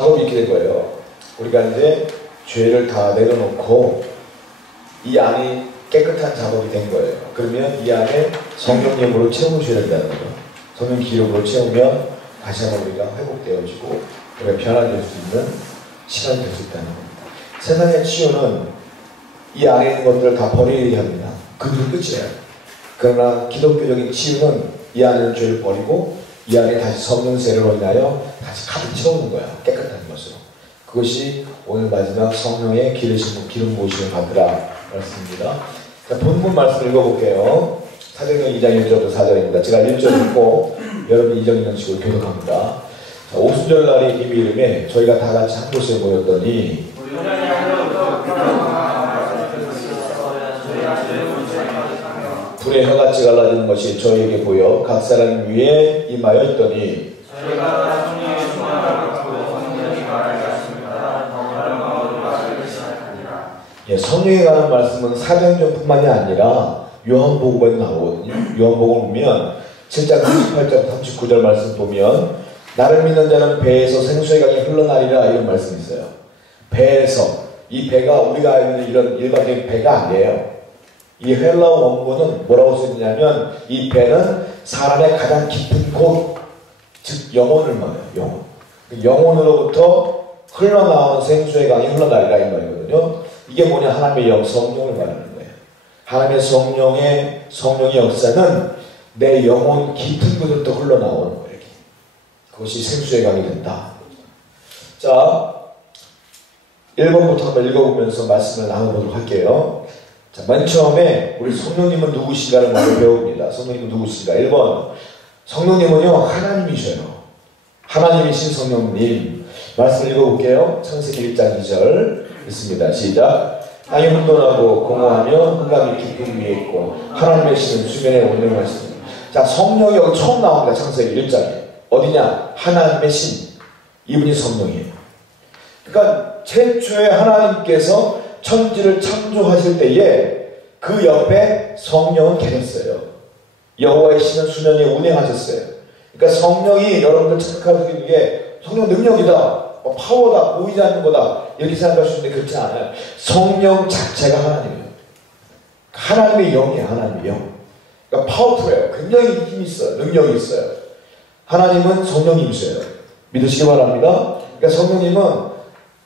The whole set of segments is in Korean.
작업이 이렇게 된 거예요. 우리가 이제 죄를 다 내려놓고 이 안이 깨끗한 작업이 된 거예요. 그러면 이 안에 성령님으로 채우셔야 된다는 거죠. 성령 기름으로 채우면 다시 한번 우리가 회복되어지고 우리가 변화될 수 있는 시간이 될 수 있다는 겁니다. 세상의 치유는 이 안에 있는 것들을 다 버려야 합니다. 그들은 끝이에요. 그러나 기독교적인 치유는 이 안에 있는 죄를 버리고 이 안에 다시 성령 세례로 인하여 다시 가득 채우는 거야. 깨끗한 것으로. 그것이 오늘 마지막 성령의 기름 부으심을 받으라 말씀입니다. 자, 본문 말씀 읽어볼게요. 사도행전 2장 1절부터 4절입니다. 제가 1절 읽고 여러분이 2절 읽는 식으로 교독합니다. 자, 오순절날이 이름에 저희가 다 같이 한 곳에 모였더니 불의 혀같이 갈라지는 것이 저에게 보여 각 사람 위에 임하여 있더니 성령에 관한 말씀은 사도행전뿐만이 아니라 요한복음에 나오거든요. 요한복음 보면 7장 38절 39절 말씀 보면 나를 믿는 자는 배에서 생수의 강이 흘러나리라 이런 말씀이 있어요. 배에서 이 배가 우리가 알고 있는 이런 일반적인 배가 아니에요. 이 헬라어 원문은 뭐라고 써있냐면 이 배는 사람의 가장 깊은 곳, 즉 영혼을 말해요. 영혼. 영혼으로부터 흘러나온 생수의 강이 흘러나리라 이 말이거든요. 이게 뭐냐? 하나님의 영, 성령을 말하는 거예요. 하나님의 성령의 역사는 내 영혼 깊은 곳으로부터 흘러나오는 거예요. 이렇게. 그것이 생수의 강이 된다. 자, 1번부터 한번 읽어보면서 말씀을 나눠보도록 할게요. 자, 맨 처음에 우리 성령님은 누구시가를 먼저 배웁니다. 성령님은 누구시가? 1번 성령님은요 하나님이셔요. 하나님이신 성령님 말씀 읽어볼게요. 창세기 1장 2절 있습니다. 시작. 땅이 혼돈하고 공허하며 흑암이 깊은 위에 있고 하나님의 신은 수면에 운행하시니. 자, 성령이 여기 처음 나옵니다. 창세기 1장에 어디냐? 하나님의 신. 이분이 성령이에요. 그러니까 최초의 하나님께서 천지를 창조하실 때에 그 옆에 성령은 계셨어요. 여호와의 신은 수면 위에 운행하셨어요. 그러니까 성령이 여러분들 착각하시는 게 성령 능력이다, 파워다, 보이지 않는 거다 이렇게 생각할 수 있는데 그렇지 않아요. 성령 자체가 하나님이에요. 하나님의 영이에요. 하나님의 영. 그러니까 파워풀해요. 굉장히 힘이 있어요. 능력이 있어요. 하나님은 성령님이세요. 믿으시기 바랍니다. 그러니까 성령님은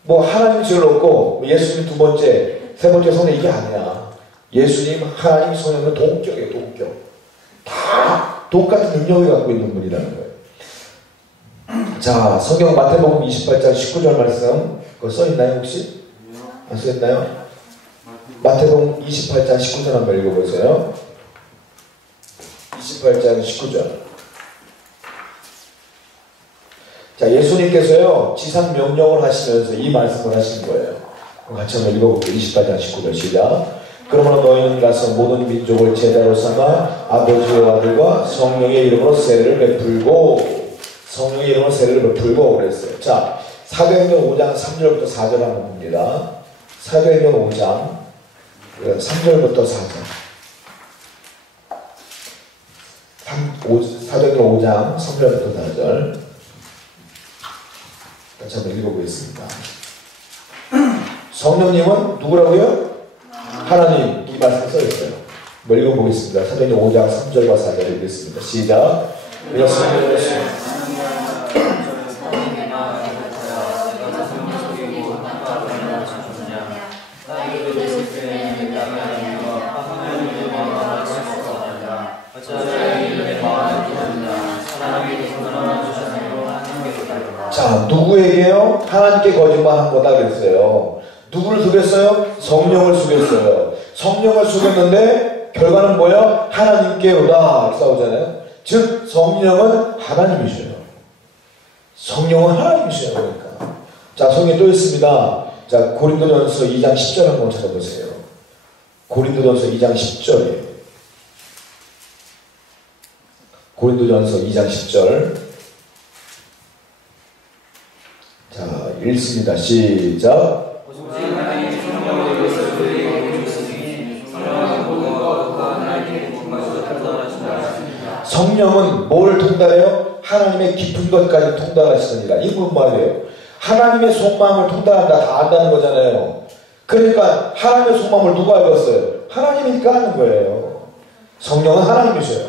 뭐 하나님 죄를 없고 예수님 두 번째, 세 번째 성령 이게 아니야. 예수님, 하나님, 성령은 동격이에요. 동격. 다 똑같은 능력을 갖고 있는 분이라는 거예요. 자, 성경 마태복음 28장 19절 말씀 그거 써있나요 혹시? 안 써있나요? 마태복음 28장 19절 한번 읽어보세요. 28장 19절. 자, 예수님께서요 지상 명령을 하시면서 이 말씀을 하신 거예요. 같이 한번 읽어볼게요. 28장 19절 시작. 그러므로 너희는 가서 모든 민족을 제자로 삼아 아버지와 아들과 성령의 이름으로 세례를 베풀고, 성령의 이름으로 세례를 베풀고 그랬어요. 자, 사도행전 5장 3절부터 4절 한번 봅니다. 사도행전 5장 3절부터 4절. 사도행전 5장 3절부터 4절 같이 한번 읽어보겠습니다. 성령님은 누구라고요? 하나님. 이 말씀 써있어요. 뭐 읽어보겠습니다. 사도행전 5장 3절과 4절 읽겠습니다. 시작. 자, 누구에게요? 하나님께 거짓말한 거다 그랬어요. 누구를 속였어요? 성령을 속였어요. 성령을 속였는데 결과는 뭐예요? 하나님께 오다 싸우잖아요. 즉 성령은 하나님이셔요. 성령은 하나님이셔요. 그러니까. 자, 성경에 또 있습니다. 자, 고린도전서 2장 10절 한번 찾아보세요. 고린도전서 2장 10절이에요. 고린도전서 2장 10절. 자, 읽습니다. 시작. 성령은 뭘 통달해요? 하나님의 깊은 것까지 통달하시느니라. 이 무슨 말이에요? 하나님의 속마음을 통달한다. 다 안다는 거잖아요. 그러니까 하나님의 속마음을 누가 읽었어요? 하나님이니까 하는 거예요. 성령은 하나님이셔요.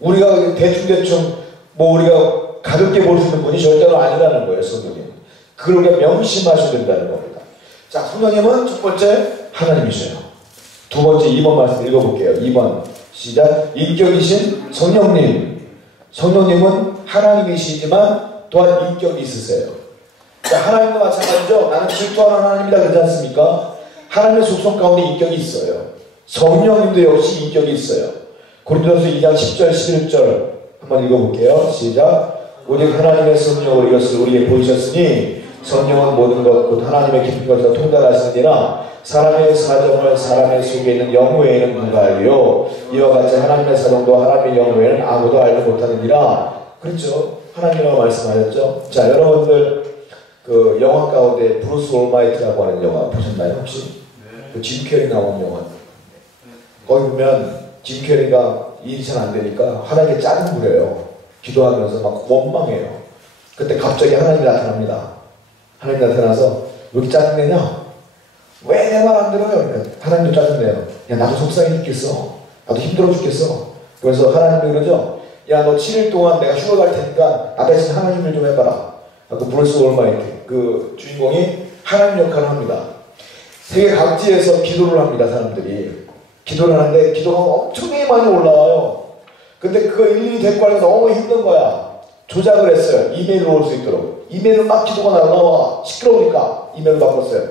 우리가 대충대충 우리가 가볍게 볼 수 있는 분이 절대로 아니라는 거예요. 성령님. 그걸 우리가 명심하셔야 된다는 겁니다. 자, 성령님은 첫 번째 하나님이셔요. 두 번째 2번 말씀 읽어볼게요. 2번 시작. 인격이신 성령님. 성령님은 하나님이시지만 또한 인격이 있으세요. 자, 하나님도 마찬가지죠. 나는 질투하는 하나님이다 그러지 않습니까? 하나님의 속성 가운데 인격이 있어요. 성령님도 역시 인격이 있어요. 고린도서 2장 10절 11절 한번 읽어볼게요. 시작. 오직 하나님의 성령으로 이것을 우리에게 보이셨으니 성령은 모든 것 곧 하나님의 깊은 것을 통달하시느니라. 사람의 사정을 사람의 속에 있는 영 외에는 누가 알리요. 이와 같이 하나님의 사정도 하나님의 영 외에는 아무도 알지 못하느니라. 그렇죠. 하나님이라고 말씀하셨죠. 자, 여러분들 그 영화 가운데 브루스 올마이트라고 하는 영화 보셨나요 혹시? 그 짐 캐리 나온 영화. 거기 보면 짐 캐리가 일이 잘 안 되니까 하나님께 짜증 부려요. 기도하면서 막 원망해요. 그때 갑자기 하나님이 나타납니다. 하나님이 나타나서 왜 이렇게 짜증내냐? 왜 내 말 안 들어요? 그러니까 하나님도 짜증내요. 야, 나도 속상해 죽겠어. 나도 힘들어 죽겠어. 그래서 하나님이 그러죠. 야, 너 7일 동안 내가 휴가 갈 테니까 나 대신 하나님 일 좀 해봐라. 그 브루스 올마이트 그 주인공이 하나님 역할을 합니다. 세계 각지에서 기도를 합니다. 사람들이 기도를 하는데 기도가 엄청나게 많이 올라와요. 근데 그거 일일이 대꾸하려면 너무 힘든 거야. 조작을 했어요. 이메일로 올 수 있도록. 이메일은 막 기도가 날라와. 시끄러우니까 이메일로 바꿨어요.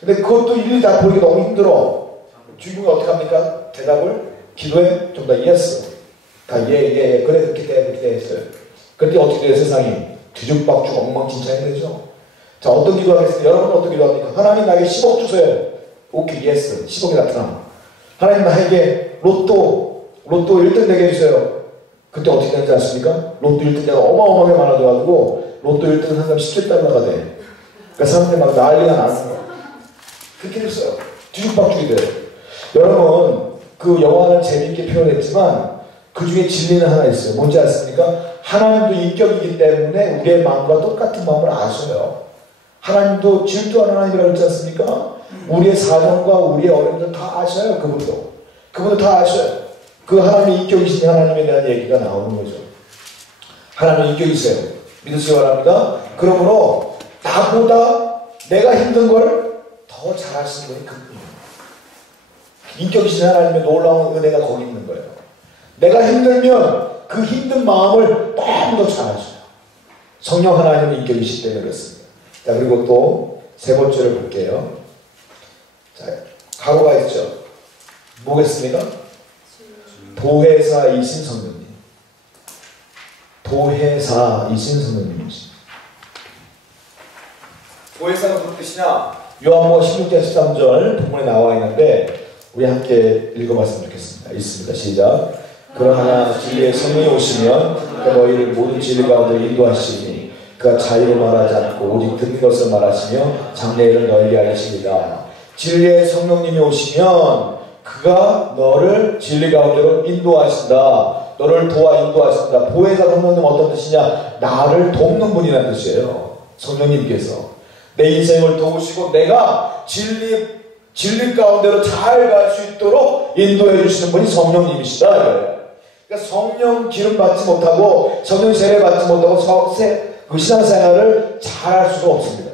근데 그것도 일일이 다 보기 너무 힘들어. 주인공이 어떻게 합니까? 대답을 기도에 좀 더 예스. 다 예. 그래 그렇게 했어요. 그때 어떻게 돼요? 세상이 뒤죽박죽 엉망진창이 되죠. 자, 어떤 기도 하겠습니까? 여러분은 어떤 기도 합니까? 하나님 나에게 10억 주세요. 오케이, 예스. 10억이 나타나. 하나님 나에게 로또 1등 되게 해주세요. 그때 어떻게 되는지 아십니까? 로또 1등자가 어마어마하게 많아져가지고 로또 1등 상금 17달러가 돼. 그러니까 사람들이 막 난리가 나는 거야. 그렇게 됐어요. 뒤죽박죽이 돼요. 여러분, 그 영화는 재미있게 표현했지만 그 중에 진리는 하나 있어요. 뭔지 아십니까? 하나님도 인격이기 때문에 우리의 마음과 똑같은 마음을 아셔요. 하나님도 질투하는 하나님이라고 했지 않습니까? 우리의 사정과 우리의 어려움들 다 아셔요. 그분도 다 아셔요. 그 하나님의 인격이신 하나님에 대한 얘기가 나오는 거죠. 하나님의 인격이세요. 믿으시기 바랍니다. 그러므로 나보다 내가 힘든 걸 더 잘하시는 분이 그분이에요. 인격이신 하나님의 놀라운 은혜가 거기 있는 거예요. 내가 힘들면 그 힘든 마음을 너무 더 잘하셔요. 성령 하나님의 인격이시기 때문에 그렇습니다. 자, 그리고 또 세 번째를 볼게요. 자, 가로가 있죠. 뭐겠습니까? 도회사이신 성령님. 도회사이신 성령님이십니다. 도회사가 무슨 뜻이냐? 요한복음 16장 13절 본문에 나와 있는데 우리 함께 읽어봤으면 좋겠습니다. 있습니다. 시작. 그러나 진리의 성령이 오시면 그가 너희를 모든 진리 가운데 인도하시니 그가 자유로 말하지 않고 오직 듣는 것을 말하시며 장래일을 너희에게 알리시리라. 진리의 성령님이 오시면 그가 너를 진리 가운데로 인도하신다. 너를 도와 인도하신다. 보혜사 성령님 어떤 뜻이냐? 나를 돕는 분이라는 뜻이에요. 성령님께서 내 인생을 도우시고 내가 진리 가운데로 잘 갈 수 있도록 인도해 주시는 분이 성령님이시다. 그러니까 성령 기름 받지 못하고 성령 세례 받지 못하고 그 신앙생활을 잘 할 수가 없습니다.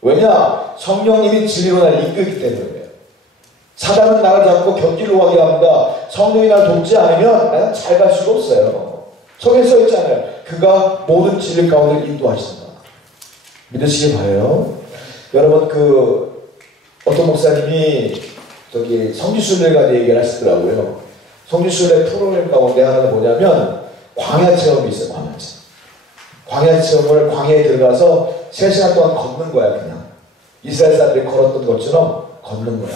왜냐? 성령님이 진리로 나를 이끌기 때문에. 사단은 나를 잡고 곁길로 가게 합니다. 성령이 나를 돕지 않으면 나는 잘 갈 수가 없어요. 성경에 써 있잖아요. 그가 모든 진리 가운데 인도하신다. 믿으시기 바라요. 여러분, 어떤 목사님이 성지순례에 관한 얘기를 하시더라고요. 성지순례 프로그램 가운데 하나는 뭐냐면 광야 체험이 있어요. 광야 체험을 광야에 들어가서 3시간 동안 걷는 거야. 그냥 이스라엘 사람들이 걸었던 것처럼 걷는 거야.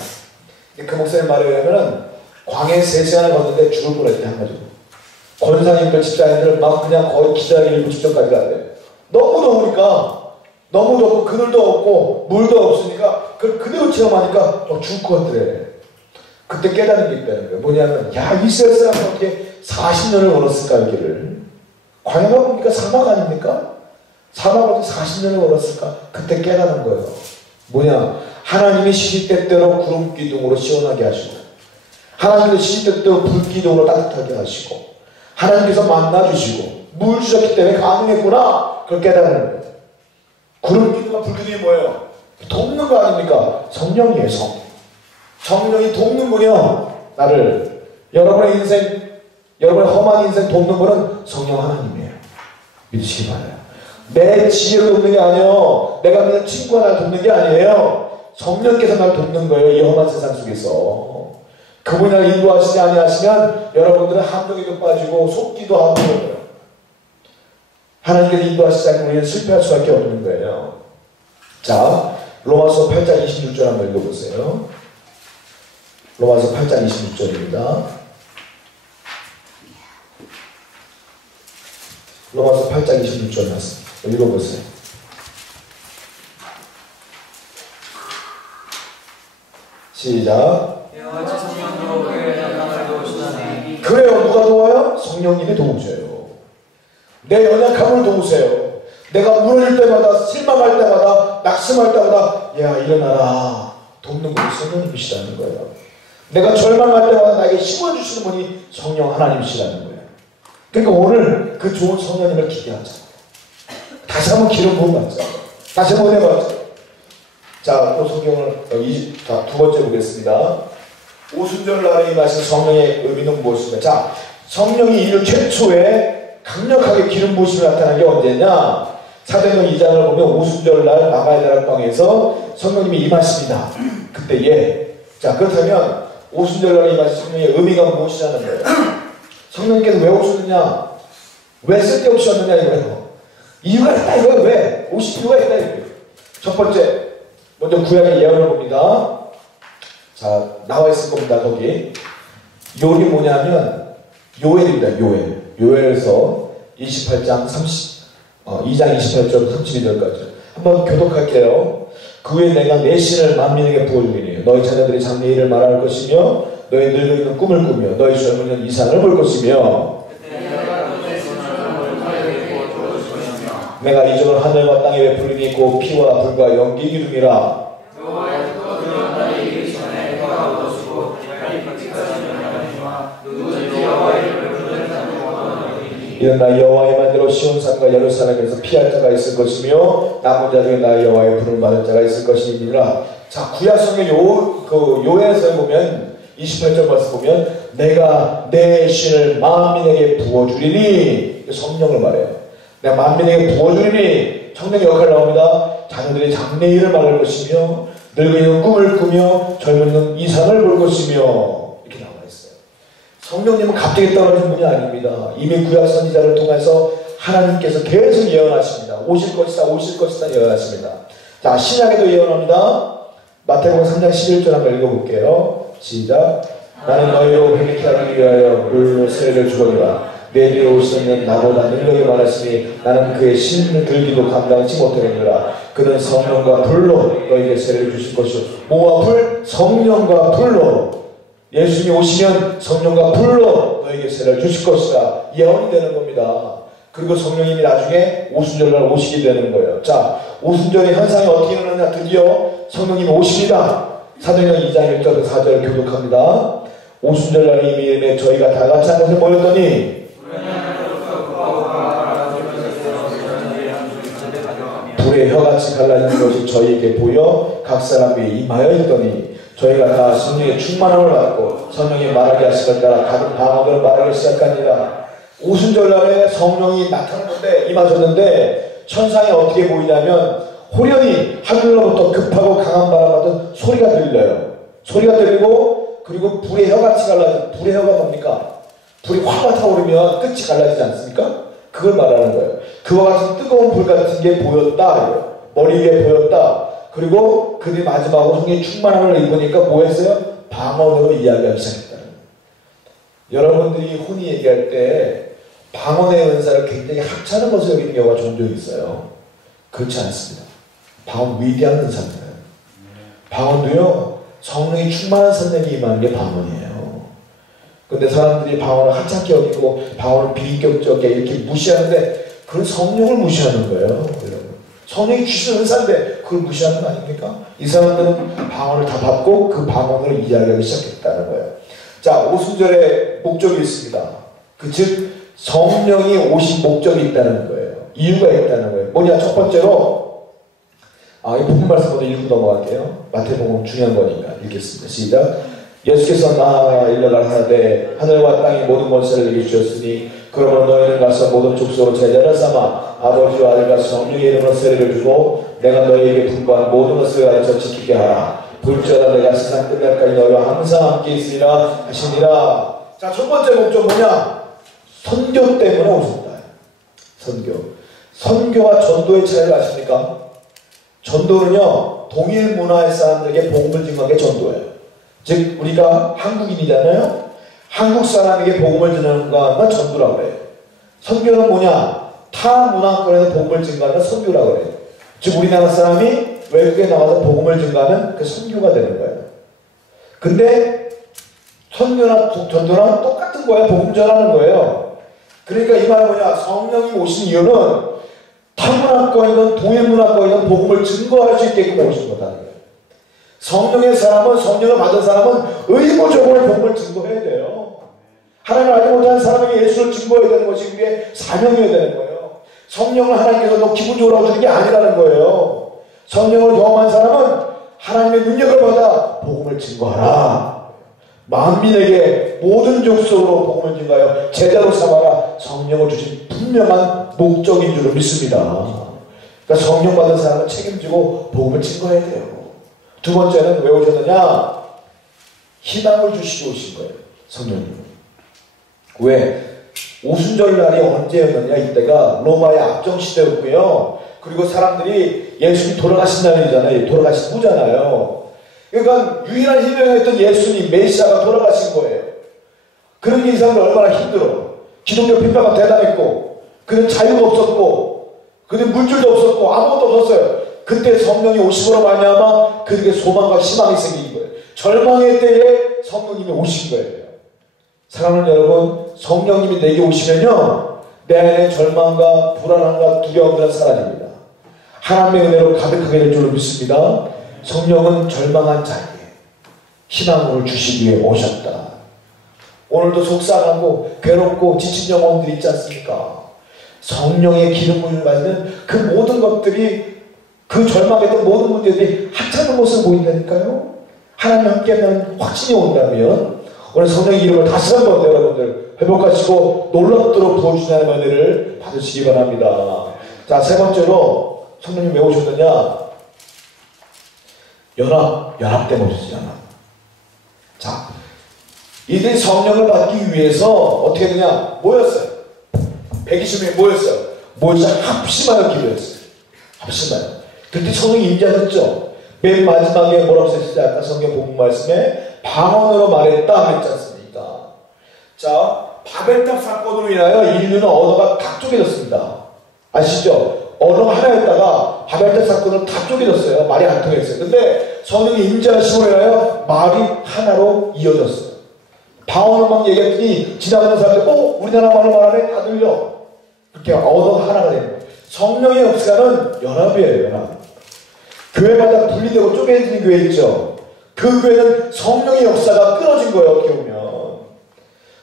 그 목사님 말에 의하면 광야에 3시간을 걷는데 죽을 뻔했대. 한마디로 권사님들 집사님들 막 그냥 거의 기자하기 일부 직전까지 가대. 너무 더우니까, 너무 덥고 그늘도 없고 물도 없으니까 그걸 그대로 체험하니까 죽을 것 같더래. 그때 깨달은 게 있다는 거예요. 뭐냐면, 야, 이스라엘 사람은 어떻게 40년을 걸었을까, 이 길을. 광야가 보니까 사막 아닙니까? 사망 40년을 걸었을까? 그때 깨달은 거예요. 뭐냐? 하나님이 시시때때로 구름 기둥으로 시원하게 하시고, 하나님께서 시시때때로 불 기둥으로 따뜻하게 하시고, 하나님께서 만나주시고 물 주셨기 때문에 가능했구나. 그걸 깨달은 거예요. 구름 기둥과 불 기둥이 뭐예요? 돕는 거 아닙니까? 성령이에요. 성령이 돕는군요. 나를. 여러분의 인생, 여러분의 험한 인생 돕는 분은 성령 하나님이에요. 믿으시기 바라요. 내 지혜로 돕는 게 아니에요. 내가 믿는 친구가 날 돕는 게 아니에요. 성령께서 날 돕는 거예요. 이 험한 세상 속에서. 그분이 날 인도하시지 아니하시면 여러분들은 함정에도 빠지고 속기도 하고 그래요. 하나님께서 인도하시지 않으면 우리는 실패할 수밖에 없는 거예요. 자, 로마서 8장 26절 한번 읽어보세요. 로마서 8장 26절입니다. 로마서 8장 26절 말씀 읽어보세요. 시작. 그래요. 누가 도와요? 성령님이 도우셔요. 내 연약함을 도우세요. 내가 무너질 때마다, 실망할 때마다, 낙심할 때마다 야 일어나라. 돕는 분이 성령님이시라는 거예요. 내가 절망할 때마다 나에게 힘을 주시는 분이 성령 하나님이시라는 거예요. 그러니까 오늘 그 좋은 성령님을 기대하자. 다시 한번 기름 부음 받자. 다시 한번 해봤자. 자, 또 성경을 두 번째 보겠습니다. 오순절날에 임하신 성령의 의미는 무엇인가? 자, 성령이 인류 최초에 강력하게 기름 부으심이 나타난 게 언제냐? 사도행전 2장을 보면 오순절날 나가야 다락방에서 성령님이 임하십니다. 그때 자, 그렇다면 오순절날에 임하신 성령의 의미가 무엇이냐는 거예요. 성령님께서 왜 오셨느냐? 왜 쓸데없이 왔느냐 이거예요. 이유가 있다 이거예요. 왜? 오실 이유가 있다 이거예요. 첫 번째, 먼저 구약의 예언을 봅니다. 자, 나와 있을 겁니다. 거기 요엘이 뭐냐면 요엘입니다. 요엘에서 2장 28절부터 32절까지 한번 교독할게요. 그 후에 내가 내 신을 만민에게 부어주리니 너희 자녀들이 장래 일을 말할 것이며 너희 늙어있는 꿈을 꾸며 너희 젊은 이상을 볼 것이며 내가 이전을 하늘과 땅에 베풀림이 있고 피와 불과 연기 기둥이라. 이런 나 여호와의 말대로 시온산과 예루살렘에서 피할 자가 있을 것이며 남은 자 중에 나 여호와의 부름을 받을 자가 있을 것이니라. 자, 구약성의 요엘서에 보면 28절 말씀 보면 내가 내 신을 만민에게 부어주리니 성령을 말해요. 내가 만민에게 부어주리니 성령의 역할을 나옵니다. 자녀들이 장래일을 말할 것이며 늙은이는 꿈을 꾸며 젊은이는 이상을 볼 것이며 이렇게 나와 있어요. 성령님은 갑자기 떨어진 분이 아닙니다. 이미 구약 선지자를 통해서 하나님께서 계속 예언하십니다. 오실 것이다 예언하십니다. 자, 신약에도 예언합니다. 마태복음 3장 11절 한번 읽어볼게요. 시작. 나는 너희로 회개케 하기 위하여 물로 세례를 주거니와 내 뒤에 오시는 나보다 능력이 많았으니 나는 그의 신을 들기도 감당치 못하겠노라. 그는 성령과 불로 너희에게 세례를 주실 것이요. 뭐와 불? 성령과 불로. 예수님이 오시면 성령과 불로 너희에게 세례를 주실 것이다. 예언이 되는 겁니다. 그리고 성령님이 나중에 오순절날 오시게 되는 거예요. 자, 오순절의 현상이 어떻게 일어나냐? 드디어 성령님이 오십니다. 사도행전 2장 1절에서 4절을 교독합니다. 오순절날이 이미 저희가 다 같이 한 곳에 모였더니 불의 혀같이 갈라지는 것이 저희에게 보여 각 사람 위에 임하여 있더니 저희가 다 성령의 충만함을 받고 성령이 말하게 하시걸 따라 다른 방언으로 말하기 시작하니라. 오순절날에 성령이 나타났는데 임하셨는데 천상에 어떻게 보이냐면 호련히 하늘로부터 급하고 강한 바람 같은 소리가 들려요. 소리가 들리고 그리고 불의 혀같이 갈라져. 불의 혀가 뭡니까? 불이 확 타오르면 끝이 갈라지지 않습니까? 그걸 말하는 거예요. 그와 같은 뜨거운 불 같은 게 보였다. 머리 위에 보였다. 그리고 그들이 마지막으로 성령의 충만함을 입으니까 뭐 했어요? 방언으로 이야기하기 시작했다는 거예요. 여러분들이 혼이 얘기할 때 방언의 은사를 굉장히 하찮은 것을 여기는 경우가 종종 있어요. 그렇지 않습니다. 방언 위대한 은사입니다. 방언도요, 성령이 충만한 선생님이 임하는 게 방언이에요. 근데 사람들이 방언을 하찮게 여기고 방언을 비인격적이게 이렇게 무시하는데 그런 성령을 무시하는 거예요. 여러분. 성령이 주시는 은사인데 그걸 무시하는 거 아닙니까? 이 사람들은 방언을 다 받고 그 방언을 이야기하기 시작했다는 거예요. 자, 오순절에 목적이 있습니다. 즉 성령이 오신 목적이 있다는 거예요. 이유가 있다는 거예요. 뭐냐? 첫 번째로 이 복음 말씀 먼저 읽고 넘어갈게요. 마태복음 중요한 거니까 읽겠습니다. 시작. 예수께서 나아가 일러라 하되 하늘과 땅이 모든 권세를 내게 주셨으니 그러므로 너희는 가서 모든 족속으로 제자를 삼아 아버지와 아들과 성령의 이름으로 세례를 주고 내가 너희에게 분부한 모든 것을 가르쳐 지키게 하라. 볼지어다 내가 세상 끝날까지 너희와 항상 함께 있으리라 하시니라. 자, 첫 번째 목적 뭐냐? 선교 때문에 오셨다. 선교와 전도의 차이를 아십니까? 전도는요, 동일 문화의 사람들에게 복음을 증거하는 게 전도예요. 즉 우리가 한국인이잖아요. 한국 사람에게 복음을 전하는 것과 전도라고 해요. 선교는 뭐냐? 타 문화권에서 복음을 증거하는 선교라고 해요. 즉 우리나라 사람이 외국에 나와서 복음을 증거하면 그 선교가 되는 거예요. 근데 선교나 전도랑 똑같은 거예요. 복음 전하는 거예요. 그러니까 이 말은 뭐냐? 성령이 오신 이유는 타문화권이든 동일문화권이든 복음을 증거할 수 있게끔 오신 거다는 거예요. 성령의 사람은, 성령을 받은 사람은 의무적으로 복음을 증거해야 돼요. 하나님을 알지 못하는 사람에게 예수를 증거해야 되는 것이 우리의 사명이어야 되는 거예요. 성령을 하나님께서 너 기분 좋으라고 주는 게 아니라는 거예요. 성령을 경험한 사람은 하나님의 능력을 받아 복음을 증거하라. 만민에게 모든 족속으로 복음을 증거하여 제자로 삼아라. 성령을 주신 분명한 목적인 줄을 믿습니다. 그러니까 성령 받은 사람은 책임지고 복음을 증거해야 돼요. 두 번째는 왜 오셨느냐? 희망을 주시고 오신 거예요. 성령님. 왜? 오순절날이 언제였느냐? 이때가 로마의 압정시대였고요. 그리고 사람들이 예수님 돌아가신 날이잖아요. 돌아가신 후잖아요. 그러니까 유일한 희망이었던 예수님 메시아가 돌아가신 거예요. 그런 이 사람들 얼마나 힘들어. 기독교 핍박은 대단했고 그는 자유가 없었고 그는 물줄도 없었고 아무것도 없었어요. 그때 성령이 오심으로 말미암아 그에게 소망과 희망이 생긴 거예요. 절망의 때에 성령님이 오신 거예요. 사랑하는 여러분, 성령님이 내게 오시면요 내 안에 절망과 불안함과 두려움은 사라집니다. 하나님의 은혜로 가득하게 될 줄로 믿습니다. 성령은 절망한 자에게 희망을 주시기 위해 오셨다. 오늘도 속상하고 괴롭고 지친 영혼들이 있지 않습니까? 성령의 기름을 받는 그 모든 것들이 그 절망했던 모든 문제들이 하찮은 것을 보인다니까요. 하나님과 함께하는 확신이 온다면 오늘 성령의 이름을 다시 한번 여러분들 회복하시고 놀랍도록 부어주시는 은혜를 받으시기 바랍니다. 자, 세 번째로 성령님 왜 오셨느냐? 연합 때문에 오셨지, 연합. 자, 이들이 성령을 받기 위해서 어떻게 했느냐? 모였어요. 120명이 모였어요. 모여서 합심하여 기도했어요. 합심하여. 그때 성령이 임재하셨죠. 맨 마지막에 뭐라고 썼을지 아까 성경 복음 말씀에 방언으로 말했다 했지 않습니까? 자, 바벨탑 사건으로 인하여 인류는 언어가 다 쪼개졌습니다. 아시죠? 언어가 하나였다가 바벨탑 사건으로 다 쪼개졌어요. 말이 안 통했어요. 근데 성령이 임재하심으로 인하여 말이 하나로 이어졌어요. 방언을 막 얘기했더니 지나가는 사람들 우리나라 말로 말하네 다 들려. 그렇게 언어가 하나가 되는 거예요. 성령의 역사는 연합이에요. 연합. 교회마다 분리되고 쪼개진 교회 있죠. 그 교회는 성령의 역사가 끊어진 거예요. 어떻게 보면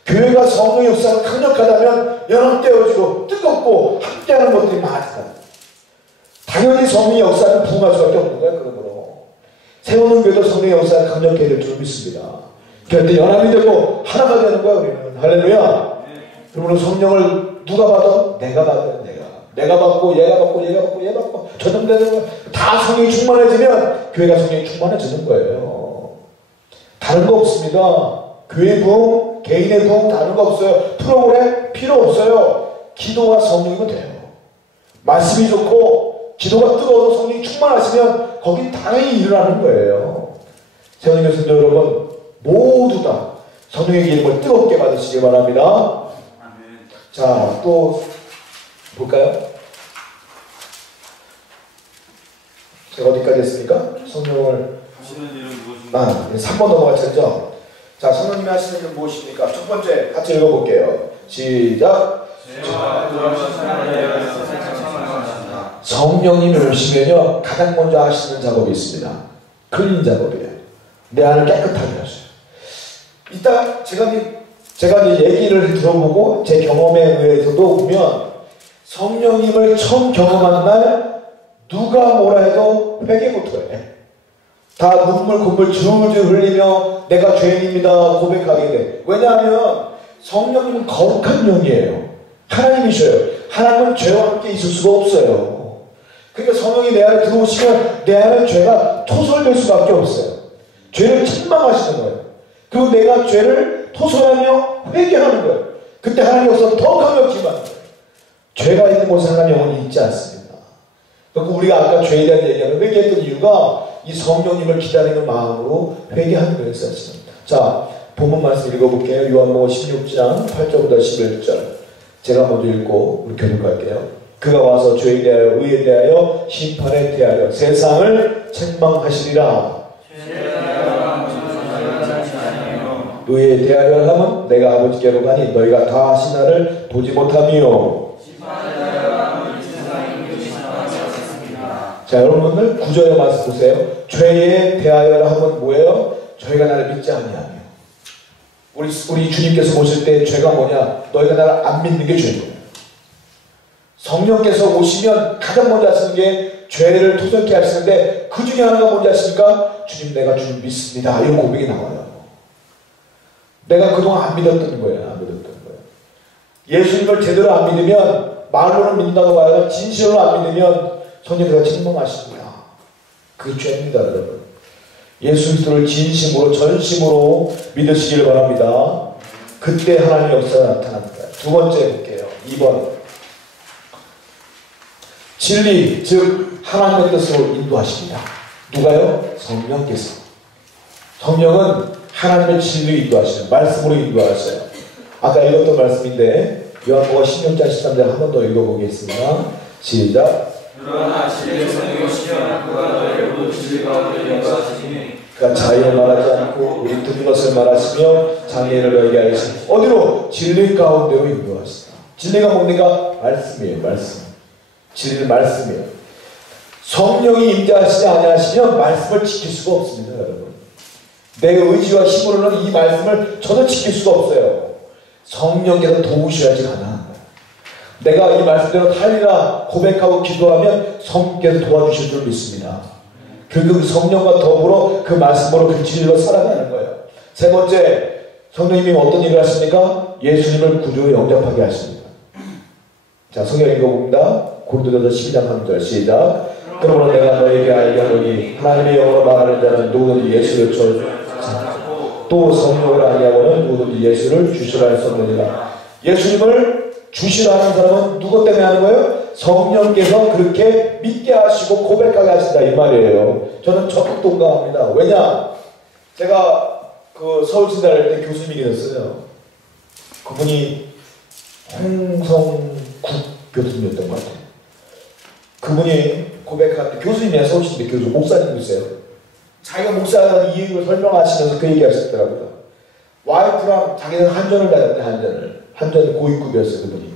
교회가 성령의 역사가 강력하다면 연합되어지고 뜨겁고 함께하는 것들이 많다. 당연히 성령의 역사는 부흥할 수밖에 없는 거예요. 그러므로 세우는 교회도 성령의 역사가 강력해야 될 줄 믿습니다. 그런데 연합이 되고 하나가 되는 거야. 우리는 할렐루야. 그러므로 성령을 누가 받아? 내가 받아요. 내가 받고 얘가 받고 얘가 받고 얘 받고 전염되는 거야. 다 성령이 충만해지면 교회가 성령이 충만해지는 거예요. 다른 거 없습니다. 교회 부흥, 개인의 부흥 다른 거 없어요. 프로그램 필요 없어요. 기도와 성령이면 돼요. 말씀이 좋고 기도가 뜨거워서 성령이 충만하시면 거긴 당연히 일어나는 거예요. 세원이 교수님들 여러분 모두 다 성령의 이름을 뜨겁게 받으시길 바랍니다. 자, 또 볼까요? 제가 어디까지 했습니까? 성령을 하시는 일은 무엇인가? 3번 넘어갈 차죠. 자, 성령님이 하시는 일은 무엇입니까? 첫 번째 같이 읽어볼게요. 시작. 죄와 그러신 사람의 성령님이 오시면요 가장 먼저 하시는 작업이 있습니다. 클린 작업이에요. 내 안을 깨끗하게 하셔요. 이따 제가 이 얘기를 들어보고 제 경험에 의해서도 보면 성령님을 처음 경험한 날 누가 뭐라 해도 회개 못해. 다 눈물 콧물 줄줄 흘리며 내가 죄인입니다 고백하게 돼. 왜냐하면 성령님은 거룩한 영이에요. 하나님이셔요. 하나님은 죄와 함께 있을 수가 없어요. 그러니까 성령이 내 안에 들어오시면 내 안에 죄가 토설될 수밖에 없어요. 죄를 책망하시는 거예요. 그리고 내가 죄를 토설하며 회개하는 거예요. 그때 하나님께서 더 강력히만 죄가 있는 곳에 하나님 영혼이 있지 않습니다. 그러니까 우리가 아까 죄에 대한 얘기하면 회개했던 이유가 이 성령님을 기다리는 마음으로 회개하는 거예요. 자, 본문 말씀 읽어볼게요. 요한복음 16장 8절부터 11절. 제가 먼저 읽고 우리 교독할게요. 그가 와서 죄에 대하여 의에 대하여 심판에 대하여 세상을 책망하시리라. 의에 대하여 하면 내가 아버지께로 가니 너희가 다 하시나를 보지 못하며. 자, 여러분들 구절의 말씀 보세요. 죄에 대하여 하면 뭐예요? 저희가 나를 믿지 아니하며. 우리 주님께서 보실 때 죄가 뭐냐? 너희가 나를 안 믿는 게 죄인 거예요. 성령께서 오시면 가장 먼저 하시는 게 죄를 토설케 하시는데 그 중에 하나가 뭔지 아십니까? 주님, 내가 주님 믿습니다. 이런 고백이 나와요. 내가 그동안 안 믿었던 거예요. 안 믿었던 거예요. 예수님을 제대로 안 믿으면, 말로는 믿는다고 하여 진실로 안 믿으면 성령께서 책망하십니다. 그게 죄입니다, 여러분. 예수 그리스도를 진심으로 전심으로 믿으시기를 바랍니다. 그때 하나님의 역사가 나타납니다. 두 번째 볼게요. 2번. 진리, 즉 하나님의 뜻으로 인도하십니다. 누가요? 성령께서. 성령은 하나님의 진리로 인도하시는, 말씀으로 인도하셔요. 아까 읽었던 말씀인데 요한복음 16장 13절 한 번 더 읽어보겠습니다. 시작. 그러나 진리의 성령이시여 그가 너희를 모두 진리 가운데 인도하시니. 그러니까 자유를 말하지 않고 우리 듣는 것을 말하시며 장애인을 너에게 알리시니. 어디로? 진리 가운데로 인도하시다. 진리가 뭡니까? 말씀이에요. 말씀. 진리는 말씀이에요. 성령이 임재하시지 아니하시면 말씀을 지킬 수가 없습니다, 여러분. 내 의지와 힘으로는 이 말씀을 전혀 지킬 수가 없어요. 성령께서 도우셔야지 가능한 거예요. 내가 이 말씀대로 살리라 고백하고 기도하면 성령께서 도와주실 줄 믿습니다. 그 성령과 더불어 그 말씀으로 그 진리로 살아가는 거예요. 세 번째, 성령님이 어떤 일을 하십니까? 예수님을 구주로 영접하게 하십니다. 자, 성경 읽어봅니다. 고린도전서 12장 3절 시작. 그러므로 내가 너에게 알게 하노니 하나님의 영으로 말하는 자는 누구든지 예수를 또 성령으로 아니하고는 누구든지 예수를 주시라 할 수 없느니라. 예수님을 주시라 하는 사람은 누구 때문에 하는 거예요? 성령께서 그렇게 믿게 하시고 고백하게 하신다 이 말이에요. 저는 적극 동감합니다. 왜냐? 제가 그 서울신대 할 때 교수님이 계셨어요. 그분이 홍성국 교수님이었던 것 같아요. 그분이 고백하는데, 교수님이야, 서울신대 교수, 목사님이세요. 자기가 목사라는 이유를 설명하시면서 그 얘기 하셨더라고요. 와이프랑 자기는 한전을 다녔대, 한전 고위급이었어요, 그분이.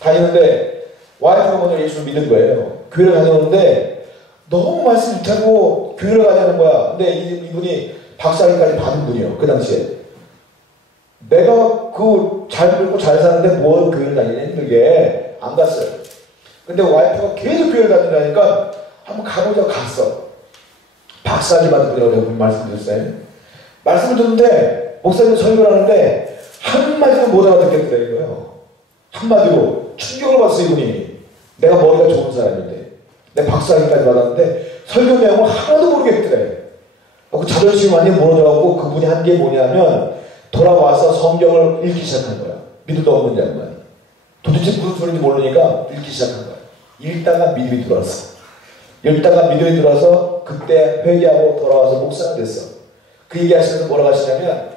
다니는데, 와이프가 먼저 예수를 믿은 거예요. 교회를 다녔는데, 너무 말씀 못하고 교회를 가자는 거야. 근데 이분이 박사학위까지 받은 분이에요, 그 당시에. 내가 잘 살고 잘 사는데 뭘 교회를 다니냐, 힘들게. 안 갔어요. 근데 와이프가 계속 교회를 다니니까 한번 가보자고 갔어. 박사학위 받은 분이라고 말씀드렸어요. 말씀을 듣는데 목사님 설교를 하는데 한마디도 못 알아듣겠더래요. 한마디로 충격을 받았어. 이분이 내가 머리가 좋은 사람인데 내 박사학위까지 받았는데 설교 내용을 하나도 모르겠더래. 그 자존심이 완전히 무너져갖고 그분이 한 게 뭐냐면 돌아와서 성경을 읽기 시작한 거야. 믿음도 없는 양반. 도대체 무슨 소리인지 모르니까 읽기 시작한 거야. 읽다가 믿음이 들어왔어. 읽다가 믿음이 들어와서 그때 회개하고 돌아와서 목사가 됐어. 그 얘기하시면서 뭐라고 하시냐면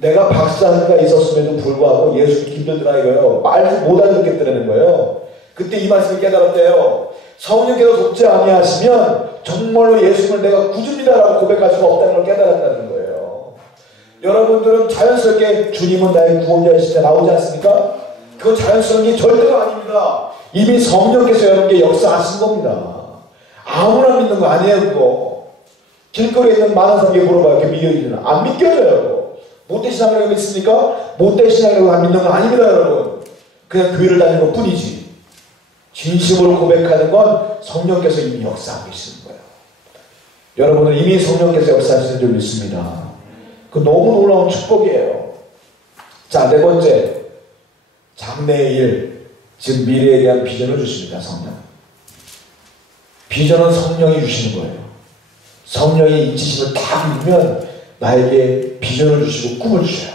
내가 박사학위가 있었음에도 불구하고 예수 힘들더라 이거예요. 말도 못 알아듣겠다는 거예요. 그때 이 말씀을 깨달았대요. 성령께서 돕지 아니하시면 정말로 예수님을 내가 구주입니다라고 고백할 수가 없다는 걸 깨달았다는 거예요. 여러분들은 자연스럽게 주님은 나의 구원자이시다 나오지 않습니까? 그건 자연스러운 게 절대로 아닙니다. 이미 성령께서 여러분께 역사하신 겁니다. 아무나 믿는 거 아니에요. 그거 길거리에 있는 많은 사람에게 물어봐요. 이렇게 믿어지나? 안 믿겨져요. 못된 신앙이라고 믿습니까? 못된 신앙이라고 안 믿는 건 아닙니다. 여러분 그냥 교회를 다니는 것 뿐이지. 진심으로 고백하는 건 성령께서 이미 역사하고 계시는 거예요. 여러분은 이미 성령께서 역사하시는 줄 믿습니다. 그 너무 놀라운 축복이에요. 자, 네 번째, 장래의 일, 즉 미래에 대한 비전을 주십니다. 성령. 비전은 성령이 주시는 거예요. 성령의 인치심을 딱 믿으면 나에게 비전을 주시고 꿈을 주셔요.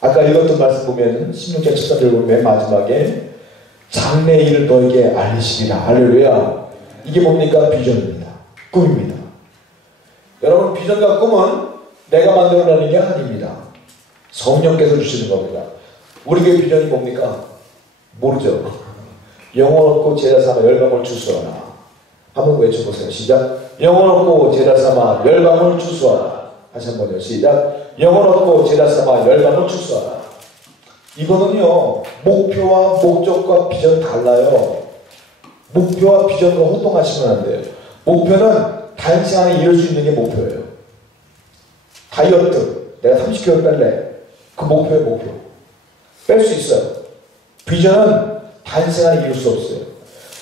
아까 읽었던 말씀 보면 16장 13절 보면 맨 마지막에 장래의 일을 너에게 알리시리라. 할렐루야. 이게 뭡니까? 비전입니다. 꿈입니다. 여러분 비전과 꿈은 내가 만들어내는 게 아닙니다. 성령께서 주시는 겁니다. 우리 교회 비전이 뭡니까? 모르죠. 영혼 얻고 제자 삼아 열방을 추수하라. 한번 외쳐보세요. 시작. 영혼 얻고 제자 삼아 열방을 추수하라. 다시 한번요. 시작. 영혼 얻고 제자 삼아 열방을 추수하라. 이거는요 목표와 목적과 비전 달라요. 목표와 비전으로 혼동하시면 안 돼요. 목표는 단시간에 이룰 수 있는 게 목표예요. 다이어트 내가 30kg 뺄래. 그 목표의 목표 뺄 수 있어요. 비전은 단시간에 이룰 수 없어요.